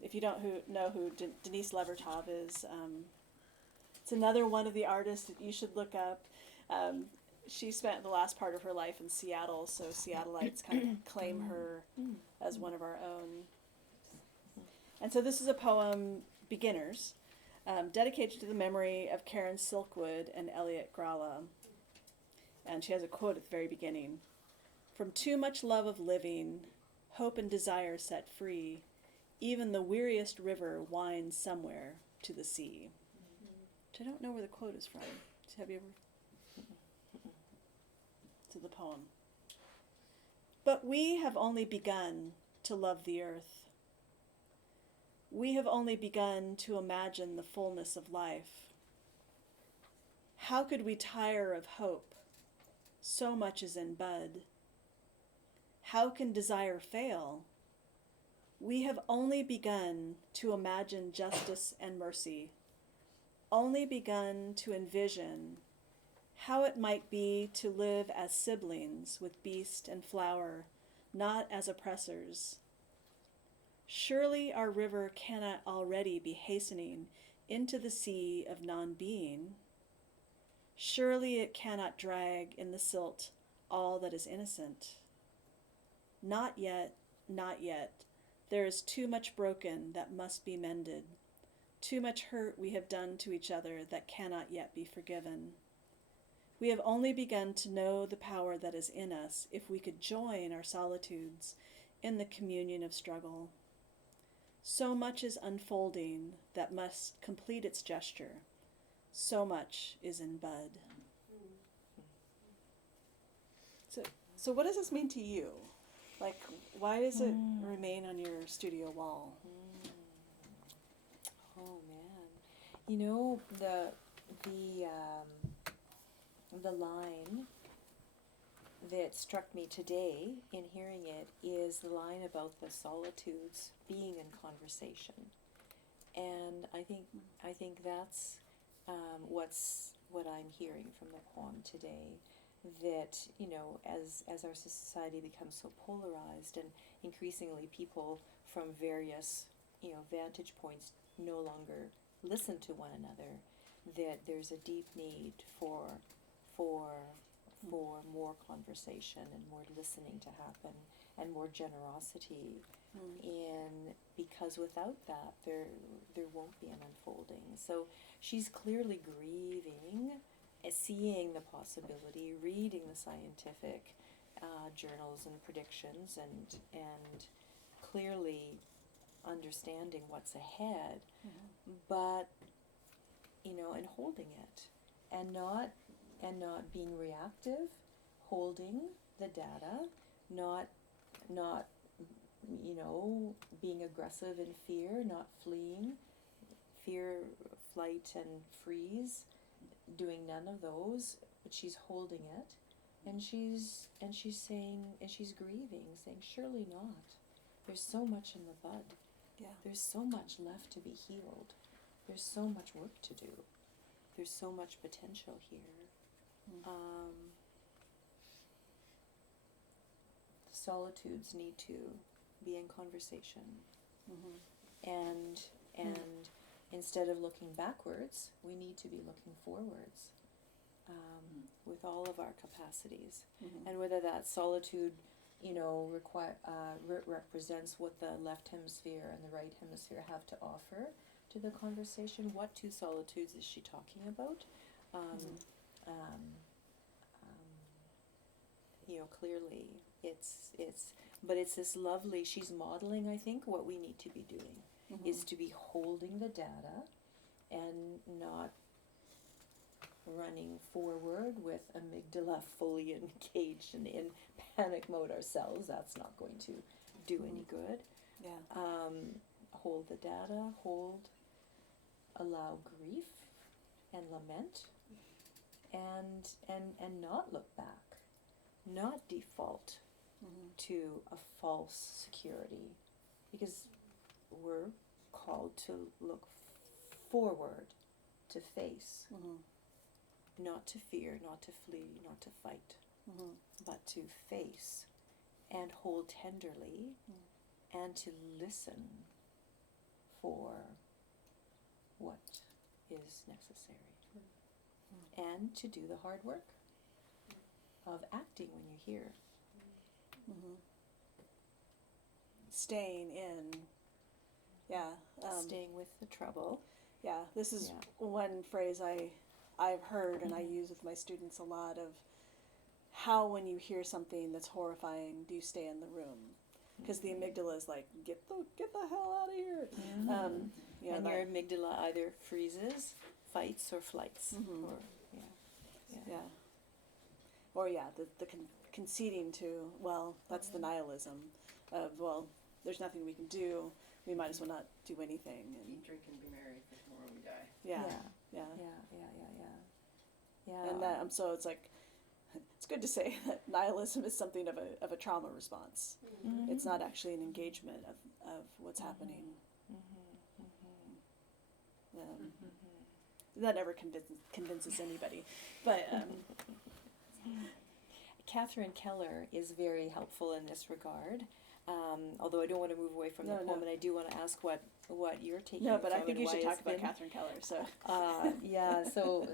if you don't know who Denise Levertov is, it's another one of the artists that you should look up. She spent the last part of her life in Seattle, so Seattleites kind of claim her as one of our own. And so this is a poem, Beginners, dedicated to the memory of Karen Silkwood and Elliot Gralla. And she has a quote at the very beginning. From too much love of living, hope and desire set free, even the weariest river winds somewhere to the sea. Which I don't know where the quote is from. Have you ever? To the poem. But we have only begun to love the earth. We have only begun to imagine the fullness of life. How could we tire of hope? So much is in bud. How can desire fail? We have only begun to imagine justice and mercy, only begun to envision how it might be to live as siblings with beast and flower, not as oppressors. Surely our river cannot already be hastening into the sea of non-being. Surely it cannot drag in the silt all that is innocent. Not yet, not yet. There is too much broken that must be mended, too much hurt we have done to each other that cannot yet be forgiven. We have only begun to know the power that is in us if we could join our solitudes in the communion of struggle. So much is unfolding that must complete its gesture. So much is in bud. So what does this mean to you? Like, why does it remain on your studio wall? Oh man, you know the line that struck me today in hearing it is the line about the solitudes being in conversation, and I think that's what I'm hearing from the poem today. That, you know, as our society becomes so polarized and increasingly people from various, you know, vantage points no longer listen to one another, that there's a deep need for more conversation and more listening to happen and more generosity because without that there won't be an unfolding. So she's clearly grieving, seeing the possibility, reading the scientific journals and predictions, and clearly understanding what's ahead, but and holding it, and not being reactive, holding the data, not being aggressive in fear, not fleeing, fear, flight, and freeze, doing none of those, but she's holding it, and she's saying, and she's grieving, saying, surely not. There's so much in the bud. Yeah. There's so much left to be healed. There's so much work to do. There's so much potential here. Solitudes need to be in conversation, and instead of looking backwards, we need to be looking forwards, with all of our capacities, and whether that solitude, represents what the left hemisphere and the right hemisphere have to offer to the conversation. What two solitudes is she talking about? Clearly but it's this lovely, she's modeling, I think, what we need to be doing is to be holding the data and not running forward with amygdala fully engaged and in panic mode ourselves. That's not going to do any good. Yeah. Hold the data, allow grief and lament, and not look back, not default to a false security, because we're called to look forward, to face, not to fear, not to flee, not to fight, but to face and hold tenderly and to listen for what is necessary, and to do the hard work of acting when you hear. Staying in, Staying with the trouble. Yeah, this is one phrase I've heard and I use with my students a lot, of how when you hear something that's horrifying, do you stay in the room? Because the amygdala is like, get the hell out of here. And your amygdala either freezes, fights, or flights. Or the conceding to, well, that's the nihilism of, well, there's nothing we can do, we might as well not do anything. And eat, drink, and be merry, for tomorrow we die. Yeah. And that, so it's like, it's good to say that nihilism is something of a trauma response. It's not actually an engagement of what's happening. That never convinces anybody. But Catherine Keller is very helpful in this regard. Although I don't want to move away from the poem, and I do want to ask what you're taking. No, but from I think and you should why talk it's about been. Catherine Keller. So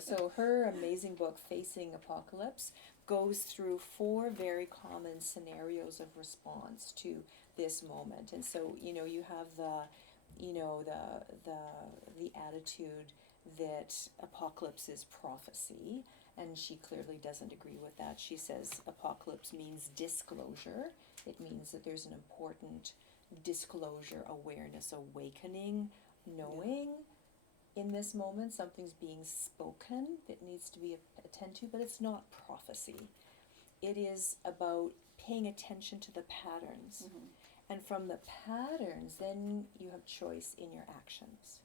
So her amazing book, Facing Apocalypse, goes through 4 very common scenarios of response to this moment. And so you have the attitude that apocalypse is prophecy, and she clearly doesn't agree with that. She says apocalypse means disclosure. It means that there's an important disclosure, awareness, awakening, knowing in this moment something's being spoken that needs to be attended to, but it's not prophecy. It is about paying attention to the patterns. And from the patterns, then you have choice in your actions.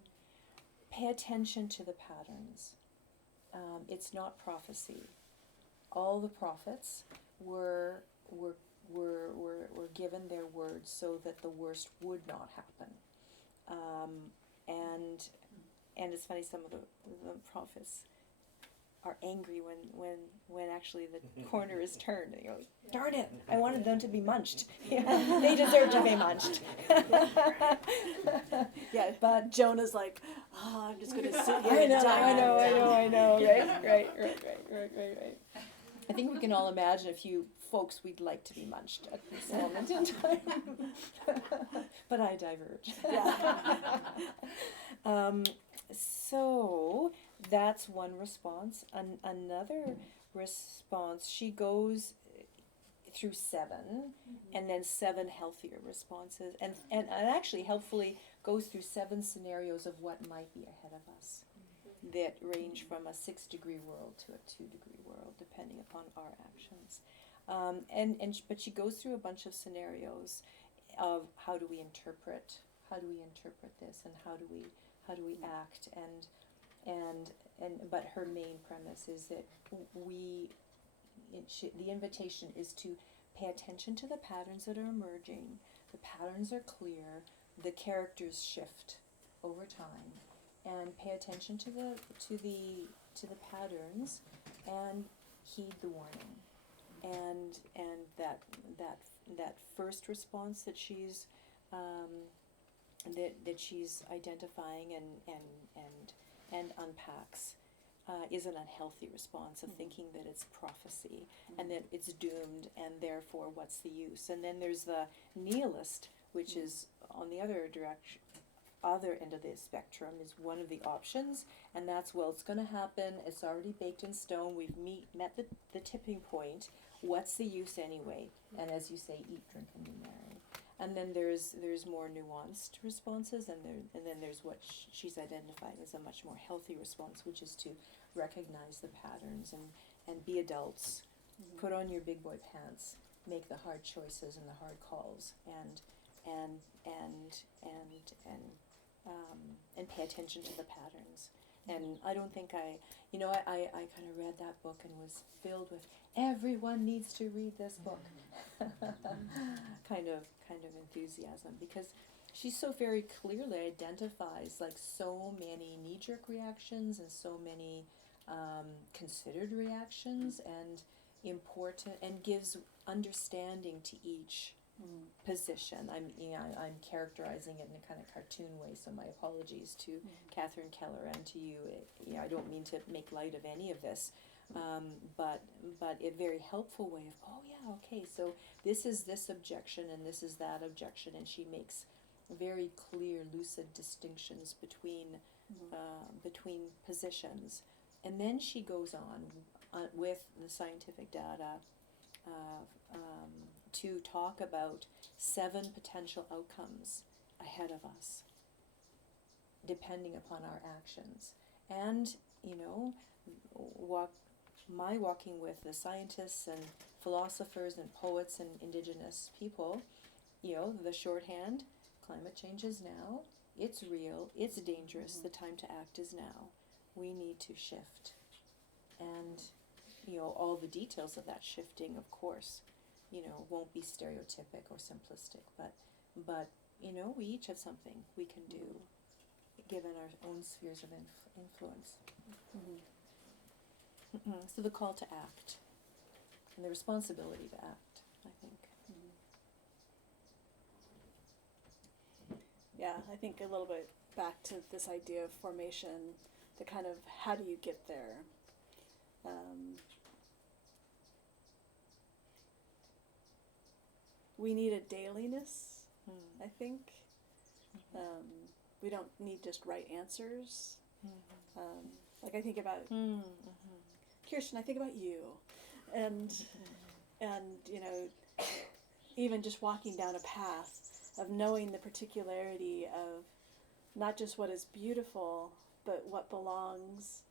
Pay attention to the patterns. It's not prophecy. All the prophets were given their words so that the worst would not happen. And it's funny, some of the prophets are angry when actually the corner is turned. And you go, darn it! I wanted them to be munched. Yeah, they deserve to be munched. Yeah, But Jonah's like, oh, I'm just going to sit here I and know, die. I know. Right. I think we can all imagine a few folks we'd like to be munched at this moment in time. But I diverge. Yeah. So that's one response. Another response, she goes through 7, and then 7 healthier responses, and actually helpfully goes through 7 scenarios of what might be ahead of us that range from a 6-degree world to a 2-degree world, depending upon our actions. But she goes through a bunch of scenarios of how do we interpret this, and how do we act, but her main premise is that the invitation is to pay attention to the patterns that are emerging. The patterns are clear. The characters shift over time, and pay attention to the patterns, and heed the warning. And that first response that she's that she's identifying and unpacks is an unhealthy response of thinking that it's prophecy and that it's doomed, and therefore what's the use? And then there's the nihilist, which is on the other end of the spectrum, is one of the options, and that's, well, it's going to happen, it's already baked in stone, we've met the tipping point, what's the use anyway? And as you say, eat, drink, and be merry. And then there's more nuanced responses, and then there's what she's identifying as a much more healthy response, which is to recognize the patterns and be adults, put on your big boy pants, make the hard choices and the hard calls, and pay attention to the patterns. And I don't think I kind of read that book and was filled with, everyone needs to read this book, kind of enthusiasm, because she so very clearly identifies like so many knee-jerk reactions and so many considered reactions, and important, and gives understanding to each position. I'm characterizing it in a kind of cartoon way, so my apologies to Catherine Keller and to you. I don't mean to make light of any of this, but a very helpful way of, oh yeah, okay, so this is this objection and this is that objection, and she makes very clear, lucid distinctions between positions, and then she goes on with the scientific data to talk about 7 potential outcomes ahead of us, depending upon our actions. And, walking with the scientists and philosophers and poets and indigenous people, the shorthand, climate change is now, it's real, it's dangerous, the time to act is now. We need to shift. And, all the details of that shifting, of course, won't be stereotypic or simplistic, but we each have something we can do, given our own spheres of influence. So the call to act, and the responsibility to act, I think. Yeah, I think a little bit back to this idea of formation, the kind of how do you get there? We need a dailiness, I think. We don't need just right answers. Like I think about Kirstin, I think about you, and even just walking down a path of knowing the particularity of not just what is beautiful, but what belongs,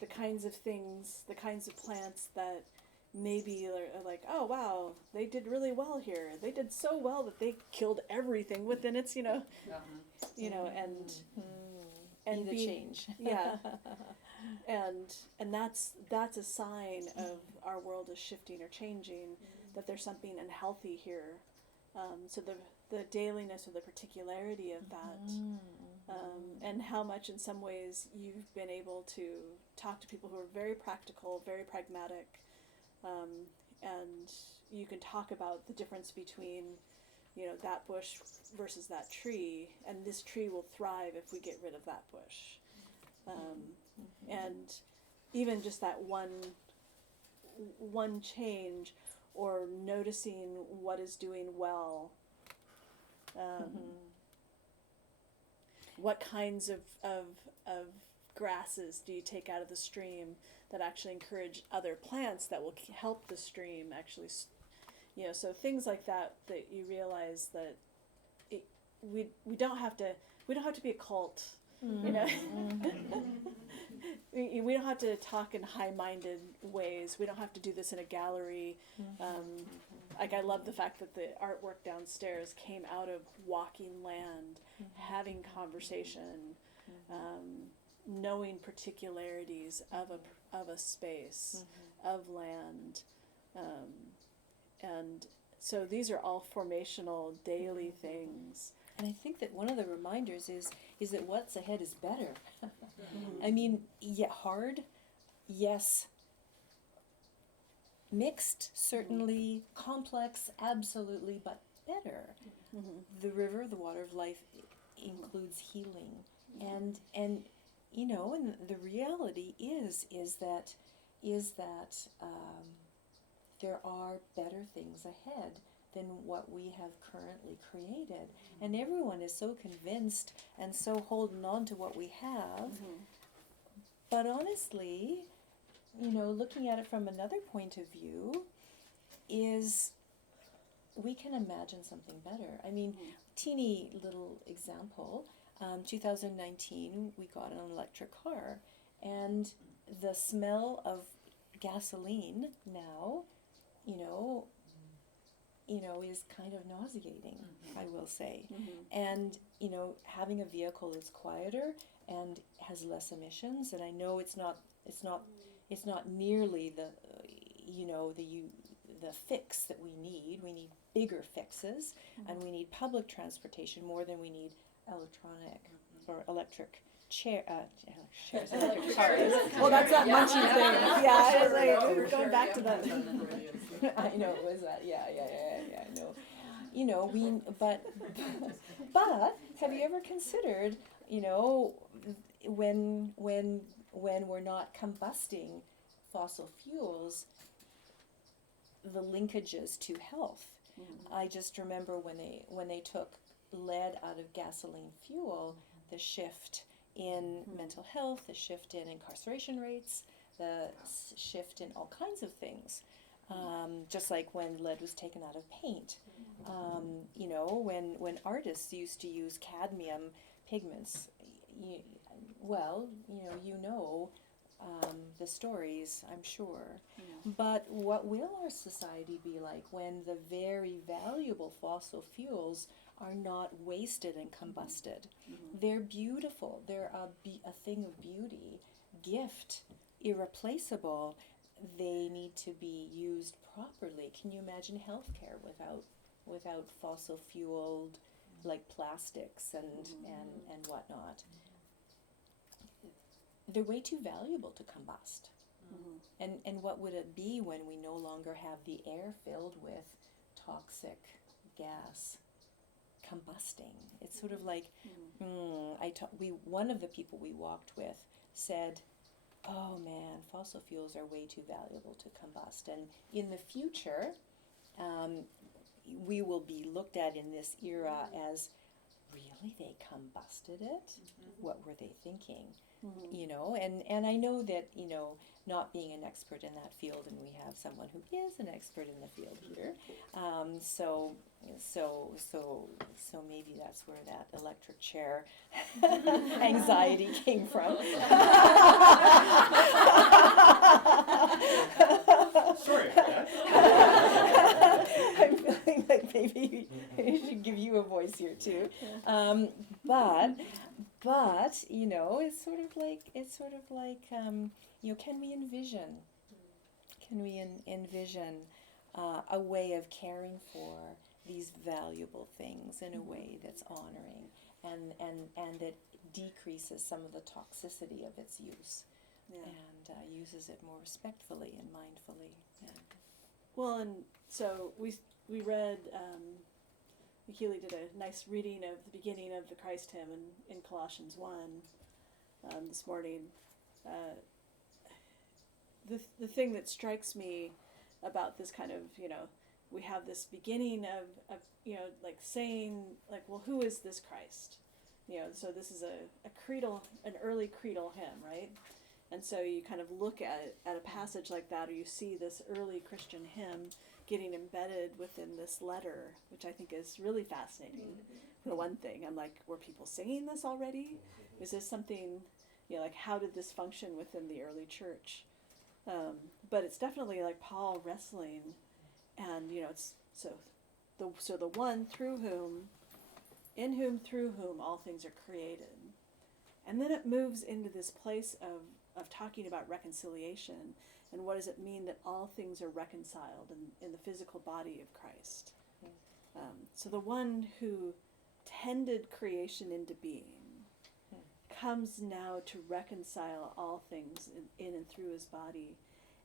the kinds of things, the kinds of plants that maybe are like, oh wow, they did really well here. They did so well that they killed everything within its, and Be the change. Yeah, and that's a sign of our world is shifting or changing, that there's something unhealthy here. So the dailiness or the particularity of that, and how much in some ways you've been able to talk to people who are very practical, very pragmatic, and you can talk about the difference between, you know, that bush versus that tree, and this tree will thrive if we get rid of that bush. And even just that one change, or noticing what is doing well. What kinds of grasses do you take out of the stream that actually encourage other plants that will help the stream actually, you know, so things like that you realize that we don't have to be a cult, you know. We don't have to talk in high-minded ways. We don't have to do this in a gallery. Like, I love the fact that the artwork downstairs came out of walking land, having conversation, knowing particularities of a space, of land, and so these are all formational daily things. And I think that one of the reminders is that what's ahead is better. I mean, hard, yes. Mixed, certainly. Complex, absolutely, but better. The river, the water of life, includes healing, and you know, and the reality is that there are better things ahead than what we have currently created, and everyone is so convinced and so holding on to what we have. But honestly, you know, looking at it from another point of view, is we can imagine something better. I mean, teeny little example, 2019 we got an electric car, and the smell of gasoline now, you know, is kind of nauseating, I will say. And, you know, having a vehicle is quieter and has less emissions, and I know it's not nearly the, you know, the fix that we need. We need bigger fixes, and we need public transportation more than we need electronic or electric chairs. Electric cars. Well, that's that munchy thing. Yeah, I was like, going back to that. I know, it was that. Yeah, I know. You know, but have you ever considered, you know, when we're not combusting fossil fuels, the linkages to health? I just remember when they took lead out of gasoline fuel, the shift in mental health, the shift in incarceration rates, the shift in all kinds of things. Just like when lead was taken out of paint. You know, when artists used to use cadmium pigments, the stories, I'm sure. But what will our society be like when the very valuable fossil fuels are not wasted and combusted? They're beautiful. They're a thing of beauty, gift, irreplaceable. They need to be used properly. Can you imagine healthcare without fossil fueled, like plastics and whatnot? They're way too valuable to combust. And what would it be when we no longer have the air filled with toxic gas combusting? It's sort of like, one of the people we walked with said, oh man, fossil fuels are way too valuable to combust. And in the future, we will be looked at in this era as, really, they combusted it? What were they thinking? You know, and I know that, you know, not being an expert in that field, and we have someone who is an expert in the field here, so maybe that's where that electric chair anxiety came from. Sorry about that. I'm feeling like maybe I should give you a voice here too, but you know, it's sort of like you know, can we envision a way of caring for these valuable things in a way that's honoring and that decreases some of the toxicity of its use, Yeah. and uses it more respectfully and mindfully. And Well, and so we read, Keely did a nice reading of the beginning of the Christ hymn in Colossians 1 this morning. The thing that strikes me about this kind of, we have this beginning of like saying, like, well, who is this Christ? So this is a creedal, an early creedal hymn, right? And so you kind of look at a passage like that, or you see this early Christian hymn getting embedded within this letter, which I think is really fascinating. For one thing, I'm like, were people singing this already? Is this something, like, how did this function within the early church? But it's definitely like Paul wrestling, and it's so the one through whom, in whom, through whom all things are created, and then it moves into this place of talking about reconciliation, and what does it mean that all things are reconciled in the physical body of Christ. So the one who tended creation into being comes now to reconcile all things in and through his body.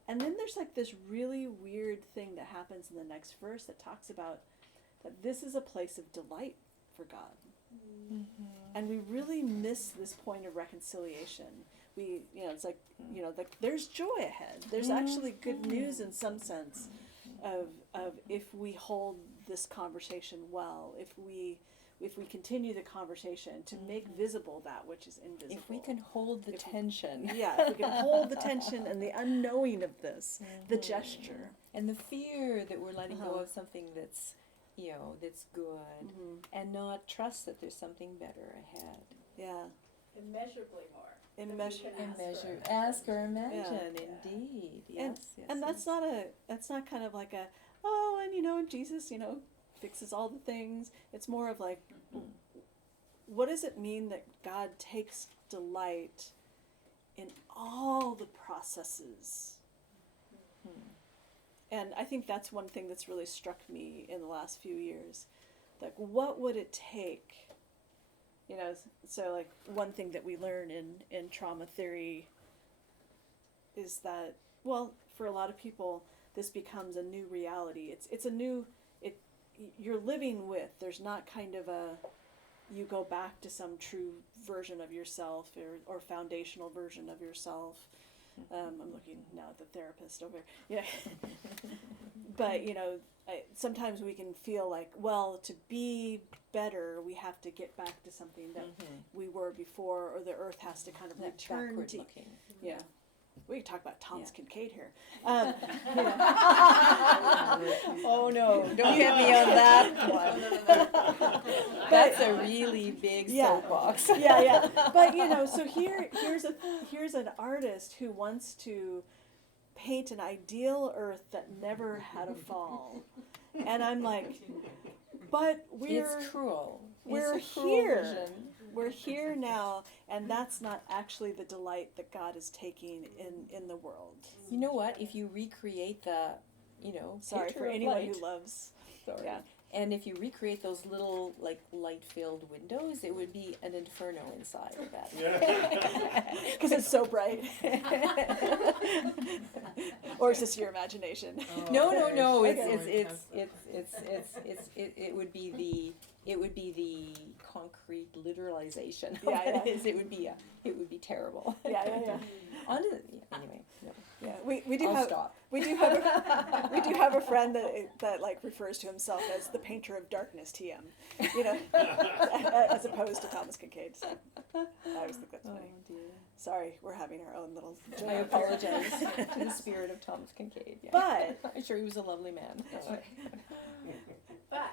And then there's like this really weird thing that happens in the next verse that talks about that this is a place of delight for God. Mm-hmm. And we really miss this point of reconciliation. It's like, there's joy ahead. There's actually good news in some sense of if we hold this conversation well, if we continue the conversation to make visible that which is invisible. If we can hold the tension. If we can hold the tension and the unknowing of this, the gesture. And the fear that we're letting go of something that's, that's good, and not trust that there's something better ahead. Yeah. Immeasurably more. Ask or imagine, indeed. Yes, and that's not kind of like and Jesus, fixes all the things. It's more of like, what does it mean that God takes delight in all the processes? And I think that's one thing that's really struck me in the last few years. Like, what would it take? So like one thing that we learn in trauma theory is that, well, for a lot of people, this becomes a new reality. It's a new, you're living with, there's not kind of you go back to some true version of yourself or foundational version of yourself. I'm looking now at the therapist over here. Yeah. But, sometimes we can feel like, well, to be better, we have to get back to something that we were before, or the earth has to kind of that return backward to. looking. Yeah. We can talk about Thomas Kincaid here. Oh no, don't get me on that one. That's a really big soapbox. Yeah. But so here's an artist who wants to paint an ideal earth that never had a fall, and I'm like, but it's cruel. We're it's a cruel here. Vision. We're here now, and that's not actually the delight that God is taking in the world. You know what? If you recreate the, sorry picture for of anyone light, who loves. sorry. Yeah. And if you recreate those little light-filled windows, it would be an inferno inside of that. Because it's so bright. Or is this your imagination? No. Okay. It would be the concrete literalization. Of Yeah. It would be terrible. Yeah. Anyway, no. Yeah, we do I'll have stop. we do have a friend that like refers to himself as the painter of darkness, TM, as opposed to Thomas Kincaid. So I always think that's funny. Oh dear. Sorry, we're having our own little joke. I apologize to the spirit of Thomas Kincaid. Yeah. But I'm sure he was a lovely man. But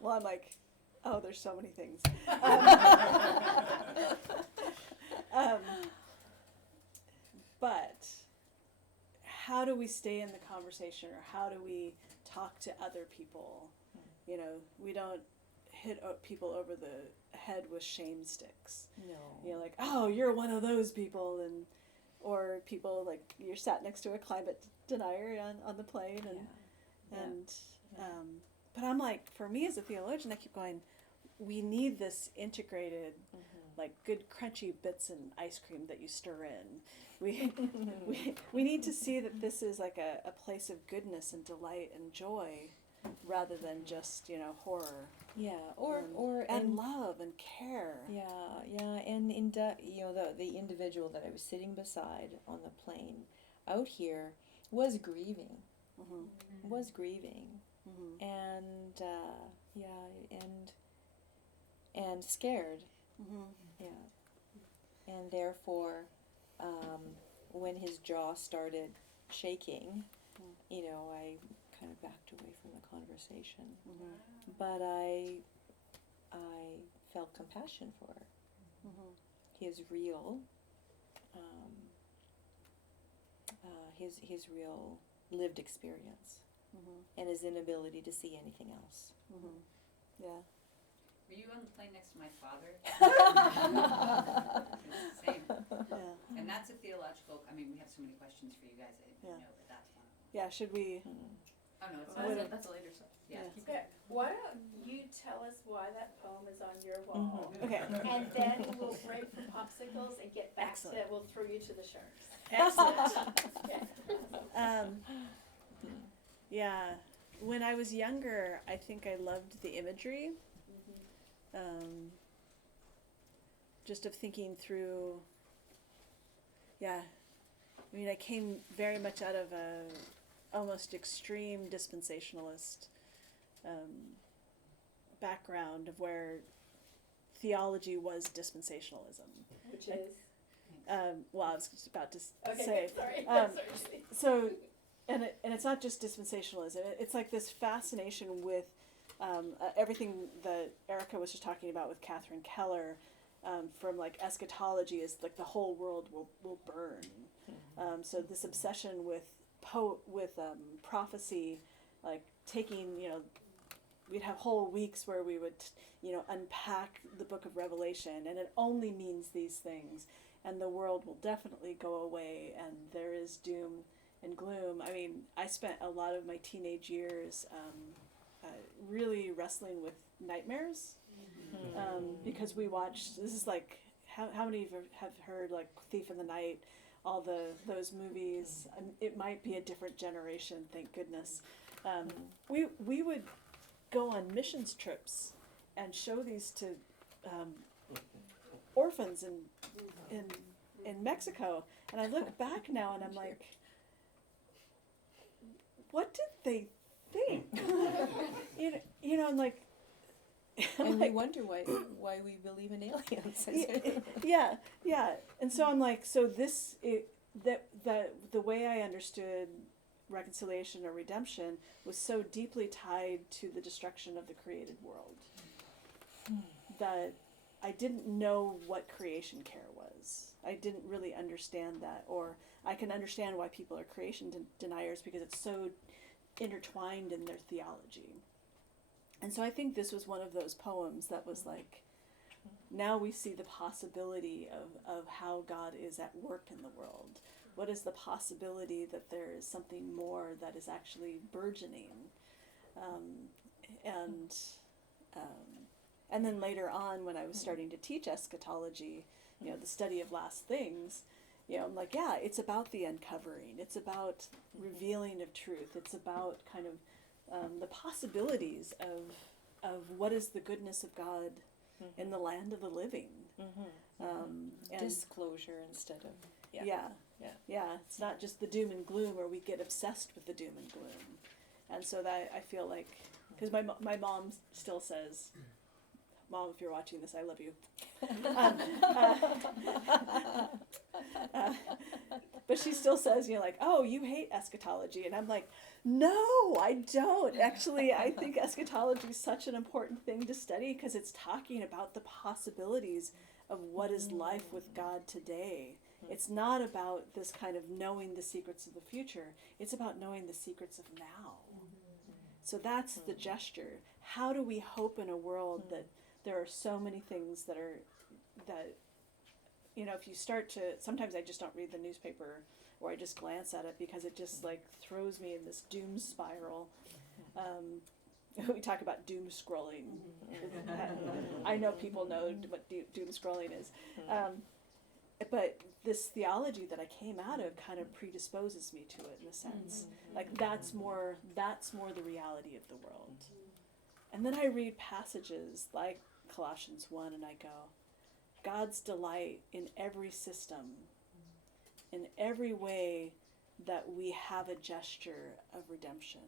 well, I'm like, oh, there's so many things. But how do we stay in the conversation, or how do we talk to other people? We don't hit people over the head with shame sticks. No. Like, oh, you're one of those people, or people like you're sat next to a climate denier on the plane, but I'm like, for me as a theologian, I keep going, we need this integrated like good crunchy bits in ice cream that you stir in. We need to see that this is like a place of goodness and delight and joy, rather than just, you know, horror. Yeah, and love and care. Yeah, and you know, the individual that I was sitting beside on the plane out here was grieving, Mm-hmm. and and scared, Mm-hmm. and therefore, when his jaw started shaking, you know, I kind of backed away from the conversation, but I felt compassion for his real, his real lived experience, and his inability to see anything else. Yeah. Were you on the plane next to my father? Same. Yeah. And that's a theological, I mean, we have so many questions for you guys, I didn't Yeah. know, but that's one of them. Yeah, should we? Oh, no, it's Well, not. that's a later stuff. Yeah. Yeah. Keep Okay, why don't you tell us why that poem is on your wall? Okay. And then we'll break for popsicles and get back to, Excellent. we'll throw you to the sharks. Excellent. Okay. Yeah, when I was younger, I think I loved the imagery. Just of thinking through, I mean, I came very much out of a almost extreme dispensationalist background of where theology was dispensationalism. Which is? Well, I was just about to Okay, say. good, sorry. um, Sorry. So, and it's not just dispensationalism. It's like this fascination with everything that Erica was just talking about with Catherine Keller, from like eschatology is like the whole world will burn. So this obsession with prophecy, like taking, you know, we'd have whole weeks where we would, you know, unpack the book of Revelation, and it only means these things, and the world will definitely go away, and there is doom and gloom. I mean, I spent a lot of my teenage years really wrestling with nightmares, because we watched, this is like, how many of you have heard like Thief in the Night, all those movies? It might be a different generation, thank goodness. We would go on missions trips and show these to orphans in Mexico, and I look back now and I'm like, what did they think? you know, I'm like, And like, we wonder why we believe in aliens. yeah. And so I'm like, so the way I understood reconciliation or redemption was so deeply tied to the destruction of the created world that I didn't know what creation care was. I didn't really understand that, or I can understand why people are creation deniers because it's so intertwined in their theology. And so I think this was one of those poems that was like, now we see the possibility of how God is at work in the world. What is the possibility that there is something more that is actually burgeoning? And then later on, when I was starting to teach eschatology, you know, the study of last things, you know, I'm like, yeah, it's about the uncovering. It's about revealing of truth. It's about kind of the possibilities of what is the goodness of God in the land of the living. And Disclosure instead of yeah, it's not just the doom and gloom, or we get obsessed with the doom and gloom. And so that I feel like, because my mom still says, Mom, if you're watching this, I love you. But she still says, you know, like, oh, you hate eschatology. And I'm like, no, I don't. Actually, I think eschatology is such an important thing to study because it's talking about the possibilities of what is life with God today. It's not about this kind of knowing the secrets of the future. It's about knowing the secrets of now. So that's the gesture. How do we hope in a world that there are so many things that you know, if you start to, sometimes I just don't read the newspaper, or I just glance at it because it just like throws me in this doom spiral. we talk about doom scrolling. I know people know what doom scrolling is. But this theology that I came out of kind of predisposes me to it in a sense. Like that's more the reality of the world. And then I read passages like Colossians 1 and I go, God's delight in every system, in every way that we have a gesture of redemption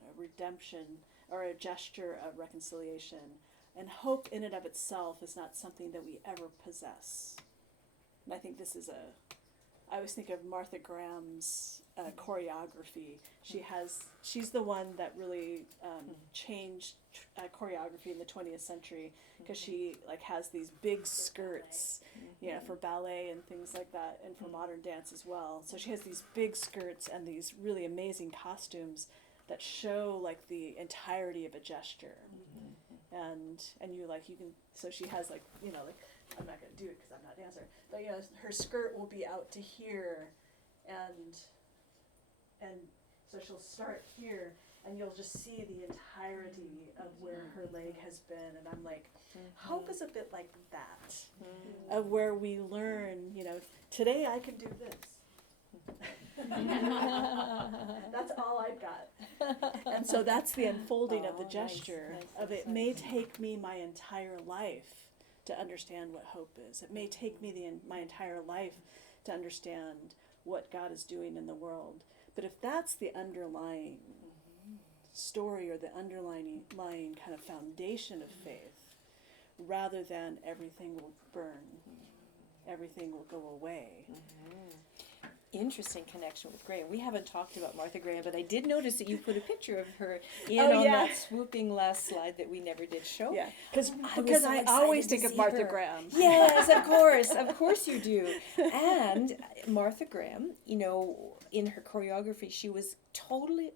or a gesture of reconciliation. And hope in and of itself is not something that we ever possess. And I think this is I always think of Martha Graham's choreography. She's the one that really changed choreography in the 20th century because she like has these big skirts, for ballet and things like that, and for modern dance as well. So she has these big skirts and these really amazing costumes that show like the entirety of a gesture. And you can, so she has like, I'm not going to do it because I'm not a dancer, but her skirt will be out to here, and so she'll start here, and you'll just see the entirety of where her leg has been, and I'm like, hope is a bit like that, of where we learn, today I can do this. That's all I've got. And so that's the unfolding of the gesture of it may take me my entire life to understand what hope is. It may take me my entire life to understand what God is doing in the world. But if that's the underlying story or the underlying kind of foundation of faith, rather than everything will burn, everything will go away. Interesting connection with Graham. We haven't talked about Martha Graham, but I did notice that you put a picture of her on that swooping last slide that we never did show. Yeah, because so I excited always to think of see Martha her. Graham. Yes, of course you do. And Martha Graham, in her choreography, she was totally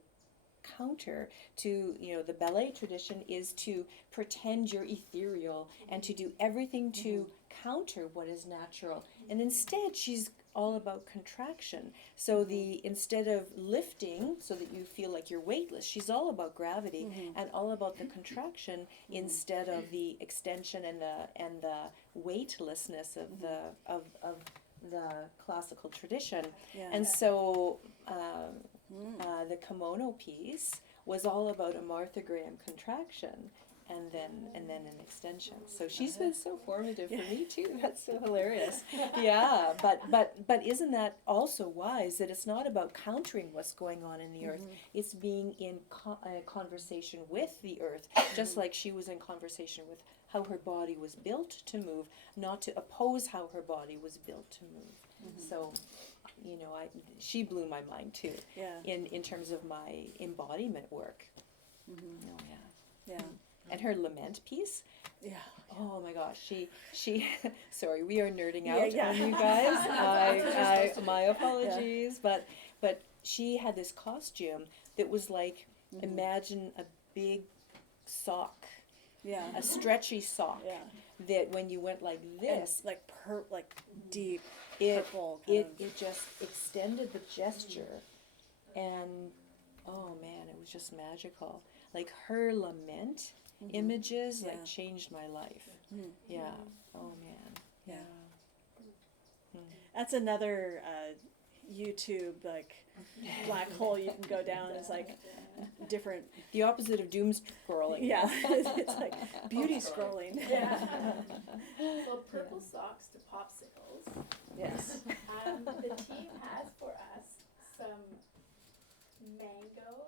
counter to, the ballet tradition is to pretend you're ethereal and to do everything to counter what is natural. And instead, she's all about contraction. So instead of lifting so that you feel like you're weightless, she's all about gravity and all about the contraction instead of the extension and the weightlessness of the classical tradition. Yeah. And so the kimono piece was all about a Martha Graham contraction and then an extension. So she's been so formative for me too. That's so hilarious. Yeah, but isn't that also wise that it's not about countering what's going on in the earth? It's being in conversation with the earth, just like she was in conversation with how her body was built to move, not to oppose how her body was built to move. So, she blew my mind too. Yeah. In terms of my embodiment work. Oh yeah. Yeah. And her lament piece. Yeah. Oh my gosh, she sorry, we are nerding out Yeah. on you guys. I my apologies, but she had this costume that was like, imagine a big sock, a stretchy sock, that when you went like this, and like deep it purple. it just extended the gesture, and oh man, it was just magical. Like her lament images like changed my life. Yeah. Oh man. Yeah. That's another YouTube like black hole you can go down is like different. The opposite of doom scrolling. Yeah. It's like beauty scrolling. Yeah. Well, purple socks to popsicles. Yes. The team has for us some mango